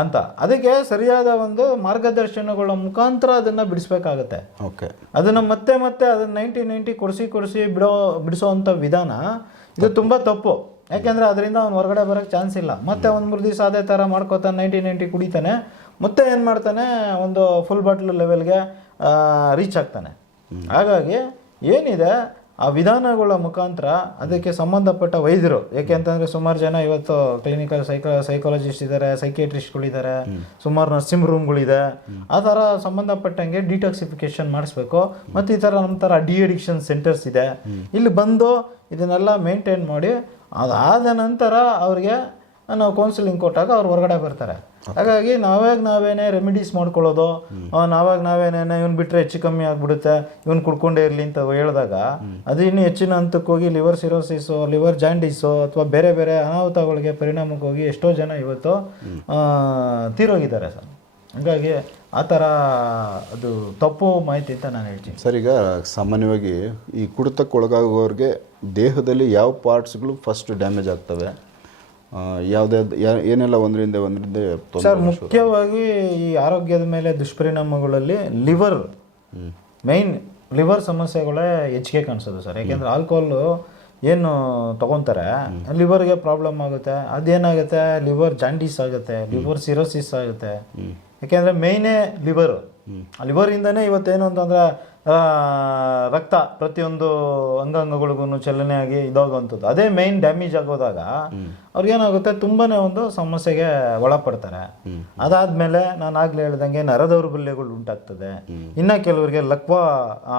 ಅಂತ. ಅದಕ್ಕೆ ಸರಿಯಾದ ಒಂದು ಮಾರ್ಗದರ್ಶನಗಳ ಮುಖಾಂತರ ಅದನ್ನ ಬಿಡಿಸ್ಬೇಕಾಗತ್ತೆ. ಓಕೆ. ಅದನ್ನ ಮತ್ತೆ ಮತ್ತೆ ಅದನ್ನು ನೈಂಟಿ ನೈಂಟಿ ಕೊಡಿಸಿ ಕೊಡಿಸಿ ಬಿಡೋ ಬಿಡಿಸೋವಂಥ ವಿಧಾನ ಇದು ತುಂಬ ತಪ್ಪು. ಯಾಕೆಂದ್ರೆ ಅದರಿಂದ ಅವ್ನು ಹೊರಗಡೆ ಬರೋಕ್ಕೆ ಚಾನ್ಸ್ ಇಲ್ಲ. ಮತ್ತೆ ಒಂದು ಮೂರು ದಿವಸ ಅದೇ ಥರ ಮಾಡ್ಕೋತಾನೆ ನೈಂಟಿ ನೈಂಟಿ ಕುಡಿತಾನೆ ಮತ್ತೆ ಏನು ಮಾಡ್ತಾನೆ ಒಂದು ಫುಲ್ ಬಾಟ್ಲ್ ಲೆವೆಲ್ಗೆ ರೀಚ್ ಆಗ್ತಾನೆ. ಹಾಗಾಗಿ ಏನಿದೆ ಆ ವಿಧಾನಗಳ ಮುಖಾಂತರ ಅದಕ್ಕೆ ಸಂಬಂಧಪಟ್ಟ ವೈದ್ಯರು ಯಾಕೆ ಅಂತಂದ್ರೆ ಸುಮಾರು ಜನ ಇವತ್ತು ಕ್ಲಿನಿಕಲ್ ಸೈಕೋ ಸೈಕಾಲಜಿಸ್ಟ್ ಇದ್ದಾರೆ ಸೈಕಿಯಾಟ್ರಿಸ್ಟ್ಗಳಿದ್ದಾರೆ ಸುಮಾರು ನರ್ಸಿಂಗ್ ರೂಮ್ಗಳಿದೆ ಆ ಥರ ಸಂಬಂಧಪಟ್ಟಂಗೆ ಡಿಟಾಕ್ಸಿಫಿಕೇಶನ್ ಮಾಡಿಸ್ಬೇಕು. ಮತ್ತು ಈ ಥರ ನಮ್ಮ ಥರ ಡಿ ಅಡಿಕ್ಷನ್ ಸೆಂಟರ್ಸ್ ಇದೆ. ಇಲ್ಲಿ ಬಂದು ಇದನ್ನೆಲ್ಲ ಮೇಂಟೈನ್ ಮಾಡಿ, ಅದಾದ ನಂತರ ಅವ್ರಿಗೆ ನಾವು ಕೌನ್ಸಿಲಿಂಗ್ ಕೊಟ್ಟಾಗ ಅವ್ರು ಹೊರಗಡೆ ಬರ್ತಾರೆ. ಹಾಗಾಗಿ ನಾವಾಗ ನಾವೇನೇ ರೆಮಿಡೀಸ್ ಮಾಡ್ಕೊಳ್ಳೋದು ನಾವಾಗ ನಾವೇನೇನೆ ಇವ್ನು ಬಿಟ್ಟರೆ ಹೆಚ್ಚು ಕಮ್ಮಿ ಆಗ್ಬಿಡುತ್ತೆ, ಇವ್ನು ಕುಡ್ಕೊಂಡೇ ಇರಲಿ ಅಂತ ಹೇಳಿದಾಗ, ಅದು ಇನ್ನೂ ಹೆಚ್ಚಿನ ಹಂತಕ್ಕೆ ಹೋಗಿ ಲಿವರ್ ಸಿರೋಸಿಸು ಲಿವರ್ ಜಾಂಡೀಸು ಅಥವಾ ಬೇರೆ ಬೇರೆ ಅನಾಹುತಗಳಿಗೆ ಪರಿಣಾಮಕ್ಕೆ ಹೋಗಿ ಎಷ್ಟೋ ಜನ ಇವತ್ತು ತೀರೋಗಿದ್ದಾರೆ ಸರ್. ಹಾಗಾಗಿ ಆ ಥರ ಅದು ತಪ್ಪು ಮಾಹಿತಿ ಅಂತ ನಾನು ಹೇಳ್ತೀನಿ. ಸರ್, ಈಗ ಸಾಮಾನ್ಯವಾಗಿ ಈ ಕುಡಿತಕ್ಕೆ ಒಳಗಾಗುವವ್ರಿಗೆ ದೇಹದಲ್ಲಿ ಯಾವ ಪಾರ್ಟ್ಸ್ಗಳು ಫಸ್ಟ್ ಡ್ಯಾಮೇಜ್ ಆಗ್ತವೆ? ಯಾವುದೇ ಏನೆಲ್ಲ ಒಂದರಿಂದ ಒಂದರಿಂದ ಸರ್ ಮುಖ್ಯವಾಗಿ ಈ ಆರೋಗ್ಯದ ಮೇಲೆ ದುಷ್ಪರಿಣಾಮಗಳಲ್ಲಿ ಲಿವರ್ ಮೈನ್ ಲಿವರ್ ಸಮಸ್ಯೆಗಳೇ ಹೆಚ್ಚಿಗೆ ಕಾಣಿಸೋದು ಸರ್. ಯಾಕೆಂದ್ರೆ ಆಲ್ಕೋಹಾಲ್ ಏನು ತಗೊಂತಾರೆ ಲಿವರ್ಗೆ ಪ್ರಾಬ್ಲಮ್ ಆಗುತ್ತೆ ಅದೇನಾಗುತ್ತೆ ಲಿವರ್ ಜಾಂಡೀಸ್ ಆಗುತ್ತೆ ಲಿವರ್ ಸಿರೋಸಿಸ್ ಆಗುತ್ತೆ. ಯಾಕೆಂದ್ರೆ ಮೇಯ್ನೇ ಲಿವರು ಲಿವರಿಂದನೇ ಇವತ್ತೇನು ಅಂತಂದ್ರೆ ರಕ್ತ ಪ್ರತಿಯೊಂದು ಅಂಗಾಂಗಗಳಿಗೂ ಚಲನೆ ಆಗಿ ಇದಾಗುವಂಥದ್ದು. ಅದೇ ಮೇಯ್ನ್ ಡ್ಯಾಮೇಜ್ ಆಗೋದಾಗ ಅವ್ರಿಗೇನಾಗುತ್ತೆ ತುಂಬಾನೇ ಒಂದು ಸಮಸ್ಯೆಗೆ ಒಳಪಡ್ತಾರೆ. ಅದಾದ್ಮೇಲೆ ನಾನು ಆಗ್ಲೇ ಹೇಳ್ದಂಗೆ ನರ ದೌರ್ಬಲ್ಯಗಳು ಉಂಟಾಗ್ತದೆ ಇನ್ನ ಕೆಲವರಿಗೆ ಲಕ್ವ ಆ,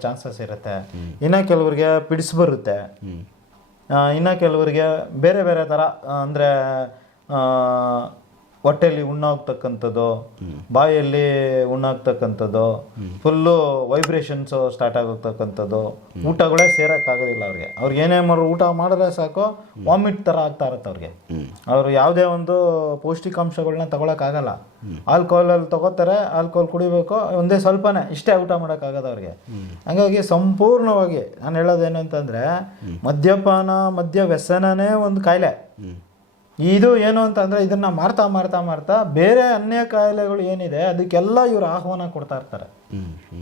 ಚಾನ್ಸಸ್ ಇರುತ್ತೆ. ಇನ್ನ ಕೆಲವರಿಗೆ ಪಿಡಿಸ್ ಬರುತ್ತೆ. ಇನ್ನ ಕೆಲವರಿಗೆ ಬೇರೆ ಬೇರೆ ಥರ ಆ, ಅಂದ್ರೆ ಹೊಟ್ಟೆಯಲ್ಲಿ ಉಣ್ಣಾಗ್ತಕ್ಕಂಥದ್ದು ಬಾಯಲ್ಲಿ ಉಣ್ಣಾಗ್ತಕ್ಕಂಥದ್ದು ಫುಲ್ಲು ವೈಬ್ರೇಷನ್ಸು ಸ್ಟಾರ್ಟ್ ಆಗೋಗ್ತಕ್ಕಂಥದ್ದು ಊಟಗಳೇ ಸೇರೋಕ್ಕಾಗೋದಿಲ್ಲ ಅವ್ರಿಗೆ. ಅವ್ರಿಗೆ ಏನೇ ಮಾಡ್ರು ಊಟ ಮಾಡಿದ್ರೆ ಸಾಕು ವಾಮಿಟ್ ಥರ ಆಗ್ತಾ ಇರುತ್ತೆ ಅವ್ರಿಗೆ. ಅವರು ಯಾವುದೇ ಒಂದು ಪೌಷ್ಟಿಕಾಂಶಗಳನ್ನ ತಗೊಳಕ್ಕಾಗಲ್ಲ. ಆಲ್ಕೋಹಾಲಲ್ಲಿ ತಗೋತಾರೆ ಆಲ್ಕೋಹಾಲ್ ಕುಡಿಬೇಕು ಒಂದೇ ಸ್ವಲ್ಪನೇ ಇಷ್ಟೇ ಊಟ ಮಾಡೋಕ್ಕಾಗದ ಅವ್ರಿಗೆ. ಹಂಗಾಗಿ ಸಂಪೂರ್ಣವಾಗಿ ನಾನು ಹೇಳೋದೇನು ಅಂತಂದರೆ ಮದ್ಯಪಾನ ಮದ್ಯ ವ್ಯಸನನೇ ಒಂದು ಕಾಯಿಲೆ. ಇದು ಏನು ಅಂತಂದ್ರೆ ಇದನ್ನ ಮಾರ್ತಾ ಮಾರ್ತಾ ಮಾರ್ತಾ ಬೇರೆ ಅನ್ಯ ಕಾಯಿಲೆಗಳು ಏನಿದೆ ಅದಕ್ಕೆಲ್ಲ ಇವರು ಆಹ್ವಾನ ಕೊಡ್ತಾ ಇರ್ತಾರೆ.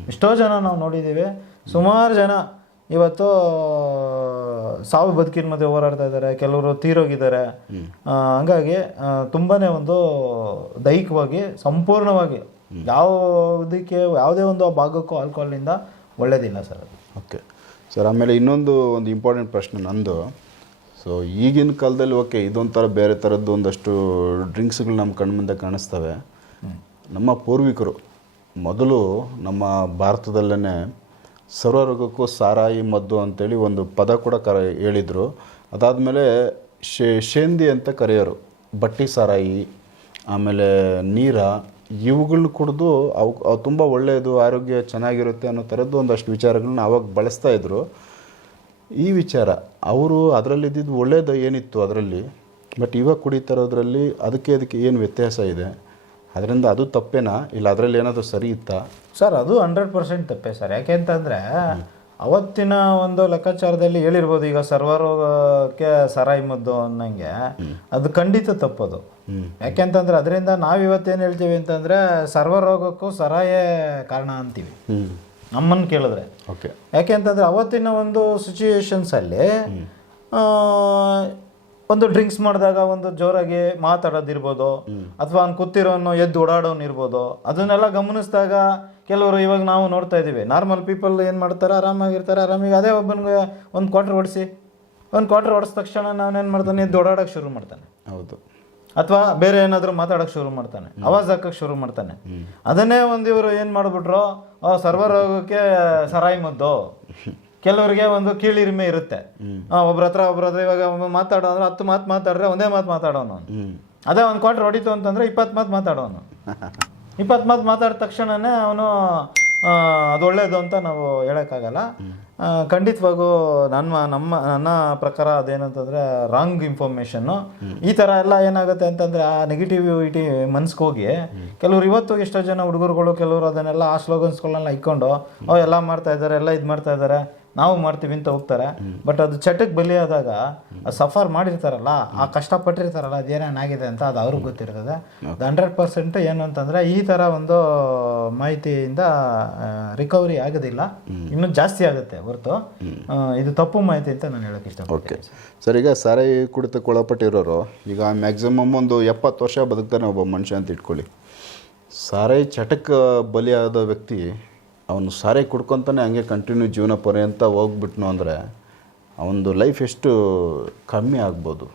ಎಷ್ಟೋ ಜನ ನಾವು ನೋಡಿದ್ದೀವಿ ಸುಮಾರು ಜನ ಇವತ್ತು ಸಾವು ಬದುಕಿನ ಮಧ್ಯೆ ಹೋರಾಡ್ತಾ ಇದ್ದಾರೆ ಕೆಲವರು ತೀರೋಗಿದ್ದಾರೆ. ಹಂಗಾಗಿ ಆ, ತುಂಬಾನೇ ಒಂದು ದೈಹಿಕವಾಗಿ ಸಂಪೂರ್ಣವಾಗಿ ಯಾವುದಕ್ಕೆ ಯಾವುದೇ ಒಂದು ಭಾಗಕ್ಕೂ ಆಲ್ಕೋಹಾಲ್ನಿಂದ ಒಳ್ಳೇದಿಲ್ಲ ಸರ್ ಅದು. ಓಕೆ. ಸರ್ ಆಮೇಲೆ ಇನ್ನೊಂದು ಒಂದು ಇಂಪಾರ್ಟೆಂಟ್ ಪ್ರಶ್ನೆ ನಂದು. ಸೊ ಈಗಿನ ಕಾಲದಲ್ಲಿ ಓಕೆ ಇದೊಂಥರ ಬೇರೆ ಥರದ್ದು ಒಂದಷ್ಟು ಡ್ರಿಂಕ್ಸ್ಗಳು ನಮ್ಮ ಕಣ್ಮುಂದೆ ಕಾಣಿಸ್ತವೆ. ನಮ್ಮ ಪೂರ್ವಿಕರು, ಮೊದಲು ನಮ್ಮ ಭಾರತದಲ್ಲೇ ಸರ್ವರೋಗಕ್ಕೂ ಸಾರಾಯಿ ಮದ್ದು ಅಂತೇಳಿ ಒಂದು ಪದ ಕೂಡ ಕರ ಹೇಳಿದರು. ಅದಾದಮೇಲೆ ಶೇ, ಶೇಂದಿ ಅಂತ ಕರೆಯೋರು, ಬಟ್ಟಿ ಸಾರಾಯಿ, ಆಮೇಲೆ ನೀರ ಇವುಗಳನ್ನ ಕುಡಿದು ಅವು ತುಂಬ ಒಳ್ಳೆಯದು, ಆರೋಗ್ಯ ಚೆನ್ನಾಗಿರುತ್ತೆ ಅನ್ನೋ ಥರದ್ದು ಒಂದಷ್ಟು ವಿಚಾರಗಳನ್ನ ಅವಾಗ ಬಳಸ್ತಾ ಇದ್ರು. ಈ ವಿಚಾರ ಅವರು ಅದರಲ್ಲಿದ್ದಿದ್ದು ಒಳ್ಳೇದು ಏನಿತ್ತು ಅದರಲ್ಲಿ ಬಟ್ ಇವಾಗ ಕುಡಿತಾರೋದ್ರಲ್ಲಿ ಅದಕ್ಕೆ ಅದಕ್ಕೆ ಏನು ವ್ಯತ್ಯಾಸ ಇದೆ? ಅದರಿಂದ ಅದು ತಪ್ಪೇನಾ? ಇಲ್ಲ ಅದರಲ್ಲಿ ಏನಾದರೂ ಸರಿ ಇತ್ತಾ? ಸರ್ ಅದು ಹಂಡ್ರೆಡ್ ಪರ್ಸೆಂಟ್ ತಪ್ಪೇ ಸರ್ ಯಾಕೆಂತಂದರೆ ಅವತ್ತಿನ ಒಂದು ಲೆಕ್ಕಾಚಾರದಲ್ಲಿ ಹೇಳಿರ್ಬೋದು ಈಗ ಸರ್ವರೋಗಕ್ಕೆ ಸರಾಯಿ ಮದ್ದು ಅನ್ನಂಗೆ. ಅದು ಖಂಡಿತ ತಪ್ಪದು. ಯಾಕೆಂತಂದ್ರೆ ಅದರಿಂದ ನಾವು ಇವತ್ತೇನು ಹೇಳ್ತೀವಿ ಅಂತಂದರೆ ಸರ್ವರೋಗಕ್ಕೂ ಸರಾಯೇ ಕಾರಣ ಅಂತೀವಿ. ನಮ್ಮನ್ನು ಕೇಳಿದ್ರೆ. ಓಕೆ ಯಾಕೆ ಅಂತಂದ್ರೆ ಅವತ್ತಿನ ಒಂದು ಸಿಚುಯೇಷನ್ಸಲ್ಲಿ ಒಂದು ಡ್ರಿಂಕ್ಸ್ ಮಾಡಿದಾಗ ಒಂದು ಜೋರಾಗಿ ಮಾತಾಡೋದಿರ್ಬೋದು ಅಥವಾ ಅವ್ನು ಕೂತಿರೋನು ಎದ್ದು ಓಡಾಡೋನು ಇರ್ಬೋದು ಅದನ್ನೆಲ್ಲ ಗಮನಿಸಿದಾಗ ಕೆಲವರು ಇವಾಗ ನಾವು ನೋಡ್ತಾ ಇದ್ದೀವಿ. ನಾರ್ಮಲ್ ಪೀಪಲ್ ಏನು ಮಾಡ್ತಾರೆ? ಆರಾಮಾಗಿರ್ತಾರೆ. ಆರಾಮಿಗೆ ಅದೇ ಒಬ್ಬನಿಗೆ ಒಂದು ಕ್ವಾರ್ಟರ್ ಓಡಿಸಿ ಒಂದು ಕ್ವಾರ್ಟರ್ ಓಡಿಸಿದ ತಕ್ಷಣ ನಾವೇನು ಮಾಡ್ತಾನೆ? ಎದ್ದು ಓಡಾಡೋಕೆ ಶುರು ಮಾಡ್ತಾನೆ. ಹೌದು. ಅಥವಾ ಬೇರೆ ಏನಾದರೂ ಮಾತಾಡೋಕ್ಕೆ ಶುರು ಮಾಡ್ತಾನೆ. ಆವಾಜ್ ಹಾಕಕ್ಕೆ ಶುರು ಮಾಡ್ತಾನೆ. ಅದನ್ನೇ ಒಂದು ಇವರು ಏನು ಮಾಡಿಬಿಟ್ರು? ಸರ್ವರೋಗಕ್ಕೆ ಸರಾಯಿ ಮದ್ದು. ಕೆಲವರಿಗೆ ಒಂದು ಕೀಳಿರಿಮೆ ಇರುತ್ತೆ. ಒಬ್ರ ಹತ್ರ ಒಬ್ರ ಹತ್ರ ಇವಾಗ ಮಾತಾಡೋ ಅಂದ್ರೆ ಹತ್ತು ಮಾತು ಮಾತಾಡ್ರೆ ಒಂದೇ ಮಾತು ಮಾತಾಡೋನು ಅದೇ ಒಂದು ಕ್ವಾರ್ಟರ್ ಹೊಡಿತು ಅಂತಂದ್ರೆ ಇಪ್ಪತ್ತು ಮಾತು ಮಾತಾಡೋನು [laughs] ಇಪ್ಪತ್ತು ಮಾತು ಮಾತಾಡಿದ ತಕ್ಷಣನೇ ಅವನು ಅದು ಒಳ್ಳೇದು ಅಂತ ನಾವು ಹೇಳೋಕ್ಕಾಗಲ್ಲ. ಖಂಡಿತವಾಗೂ ನನ್ನ ನಮ್ಮ, ನನ್ನ ಪ್ರಕಾರ ಅದೇನಂತಂದ್ರೆ ರಾಂಗ್ ಇನ್ಫಾರ್ಮೇಷನ್ನು ಈ ಥರ ಎಲ್ಲ ಏನಾಗುತ್ತೆ ಅಂತಂದ್ರೆ ಆ ನೆಗೆಟಿವಿಟಿ ಮನ್ಸ್ಗೆ ಹೋಗಿ ಕೆಲವ್ರು ಇವತ್ತು ಎಷ್ಟೋ ಜನ ಹುಡುಗರುಗಳು, ಕೆಲವರು ಅದನ್ನೆಲ್ಲ ಆ ಸ್ಲೋಗನ್ಸ್ಗಳನ್ನೆಲ್ಲ ಇಕ್ಕೊಂಡು ಎಲ್ಲ ಮಾಡ್ತಾ ಇದ್ದಾರೆ, ಎಲ್ಲ ಇದು ಮಾಡ್ತಾ ಇದ್ದಾರೆ. ನಾವು ಮಾಡ್ತೀವಿ ಅಂತ ಹೋಗ್ತಾರೆ. ಬಟ್ ಅದು ಚಟಕ್ಕೆ ಬಲಿಯಾದಾಗ ಸಫರ್ ಮಾಡಿರ್ತಾರಲ್ಲ ಆ ಕಷ್ಟಪಟ್ಟಿರ್ತಾರಲ್ಲ ಅದೇನೇನಾಗಿದೆ ಅಂತ ಅದು ಅವ್ರಿಗೆ ಗೊತ್ತಿರ್ತದೆ. ಅದು ಹಂಡ್ರೆಡ್ ಪರ್ಸೆಂಟ್ ಏನು ಅಂತಂದ್ರೆ ಈ ಥರ ಒಂದು ಮಾಹಿತಿಯಿಂದ ರಿಕವರಿ ಆಗೋದಿಲ್ಲ. ಇನ್ನೂ ಜಾಸ್ತಿ ಆಗುತ್ತೆ ಹೊರತು. ಇದು ತಪ್ಪು ಮಾಹಿತಿ ಅಂತ ನಾನು ಹೇಳೋಕೆ ಇಷ್ಟಪಡ್ತೀನಿ. ಸರ್ ಈಗ ಸಾರಾಯಿ ಕುಡಿತಕ್ಕೆ ಒಳಪಟ್ಟಿರೋರು ಈಗ ಮ್ಯಾಕ್ಸಿಮಮ್ ಒಂದು ಎಪ್ಪತ್ತು ವರ್ಷ ಬದುಕ್ತಾನೆ ಒಬ್ಬ ಮನುಷ್ಯ ಅಂತ ಇಟ್ಕೊಳ್ಳಿ. ಸಾರಾಯಿ ಚಟಕ್ಕೆ ಬಲಿಯಾದ ವ್ಯಕ್ತಿ ಅವನು ಸಾರಿ ಕುಡ್ಕೊತಾನೆ ಹಂಗೆ ಕಂಟಿನ್ಯೂ ಜೀವನ ಪರ್ಯಂತ ಹೋಗ್ಬಿಟ್ನು ಅಂದರೆ ಅವನದು ಲೈಫ್ ಎಷ್ಟು ಕಮ್ಮಿ ಆಗ್ಬೋದು?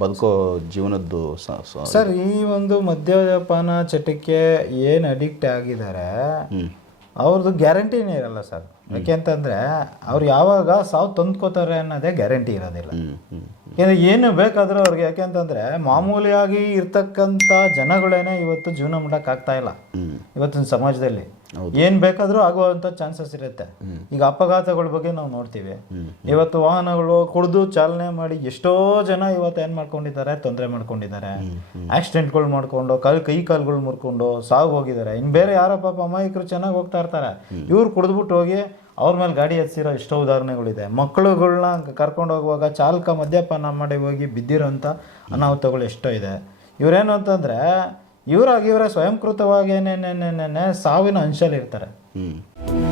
ಬದುಕೋ ಜೀವನದ್ದು ಸರ್ ಈ ಒಂದು ಮದ್ಯಪಾನ ಚಟಕ್ಕೆ ಏನು ಅಡಿಕ್ಟ್ ಆಗಿದ್ದಾರೆ ಅವ್ರದ್ದು ಗ್ಯಾರಂಟಿನೇ ಇರಲ್ಲ ಸರ್ ಯಾಕೆಂತಂದ್ರೆ ಅವ್ರು ಯಾವಾಗ ಸಾವು ತಂದ್ಕೋತಾರೆ ಅನ್ನೋದೇ ಗ್ಯಾರಂಟಿ ಇರೋದಿಲ್ಲ. ಯಾಕಂದ್ರೆ ಏನು ಬೇಕಾದ್ರೂ ಅವ್ರಿಗೆ ಯಾಕೆಂತಂದ್ರೆ ಮಾಮೂಲಿಯಾಗಿ ಇರ್ತಕ್ಕಂಥ ಜನಗಳೇನೆ ಇವತ್ತು ಜೀವನ ಮಾಡಕ್ಕಾಗ್ತಾ ಇಲ್ಲ. ಇವತ್ತಿನ ಸಮಾಜದಲ್ಲಿ. ಏನ್ ಬೇಕಾದರೂ ಆಗುವಂತ ಚಾನ್ಸಸ್ ಇರುತ್ತೆ. ಈಗ ಅಪಘಾತಗಳ ಬಗ್ಗೆ ನಾವು ನೋಡ್ತೀವಿ. ಇವತ್ತು ವಾಹನಗಳು ಕುಡಿದು ಚಾಲನೆ ಮಾಡಿ ಎಷ್ಟೋ ಜನ ಇವತ್ತು ಏನ್ ಮಾಡ್ಕೊಂಡಿದ್ದಾರೆ? ತೊಂದರೆ ಮಾಡ್ಕೊಂಡಿದ್ದಾರೆ. ಆಕ್ಸಿಡೆಂಟ್ಗಳು ಮಾಡ್ಕೊಂಡು ಕಾಲ್ ಕೈ ಕಾಲ್ಗಳು ಮುರ್ಕೊಂಡು ಸಾವು ಹೋಗಿದ್ದಾರೆ. ಇನ್ ಬೇರೆ ಯಾರೋ ಪಾಪ ಅಮಾಯಕರು ಚೆನ್ನಾಗಿ ಹೋಗ್ತಾ ಇರ್ತಾರೆ. ಇವ್ರು ಕುಡಿದ್ಬಿಟ್ಟು ಹೋಗಿ ಅವ್ರ ಮೇಲೆ ಗಾಡಿ ಹಚ್ಚಿರೋ ಎಷ್ಟೋ ಉದಾಹರಣೆಗಳಿದೆ. ಮಕ್ಕಳುಗಳನ್ನ ಕರ್ಕೊಂಡು ಹೋಗುವಾಗ ಚಾಲಕ ಮದ್ಯಪಾನ ಮಾಡಿ ಹೋಗಿ ಬಿದ್ದಿರೋಂಥ ಅನಾಹುತಗಳು ಎಷ್ಟೋ ಇದೆ. ಇವರೇನು ಅಂತಂದ್ರೆ ಇವರಾಗಿ ಇವರ ಸ್ವಯಂಕೃತವಾಗಿ ಏನೇನೇನೇನೇ ಸಾವಿನ ಅಂಶಲ್ಲಿ ಇರ್ತಾರೆ. ಹ್ಮ್.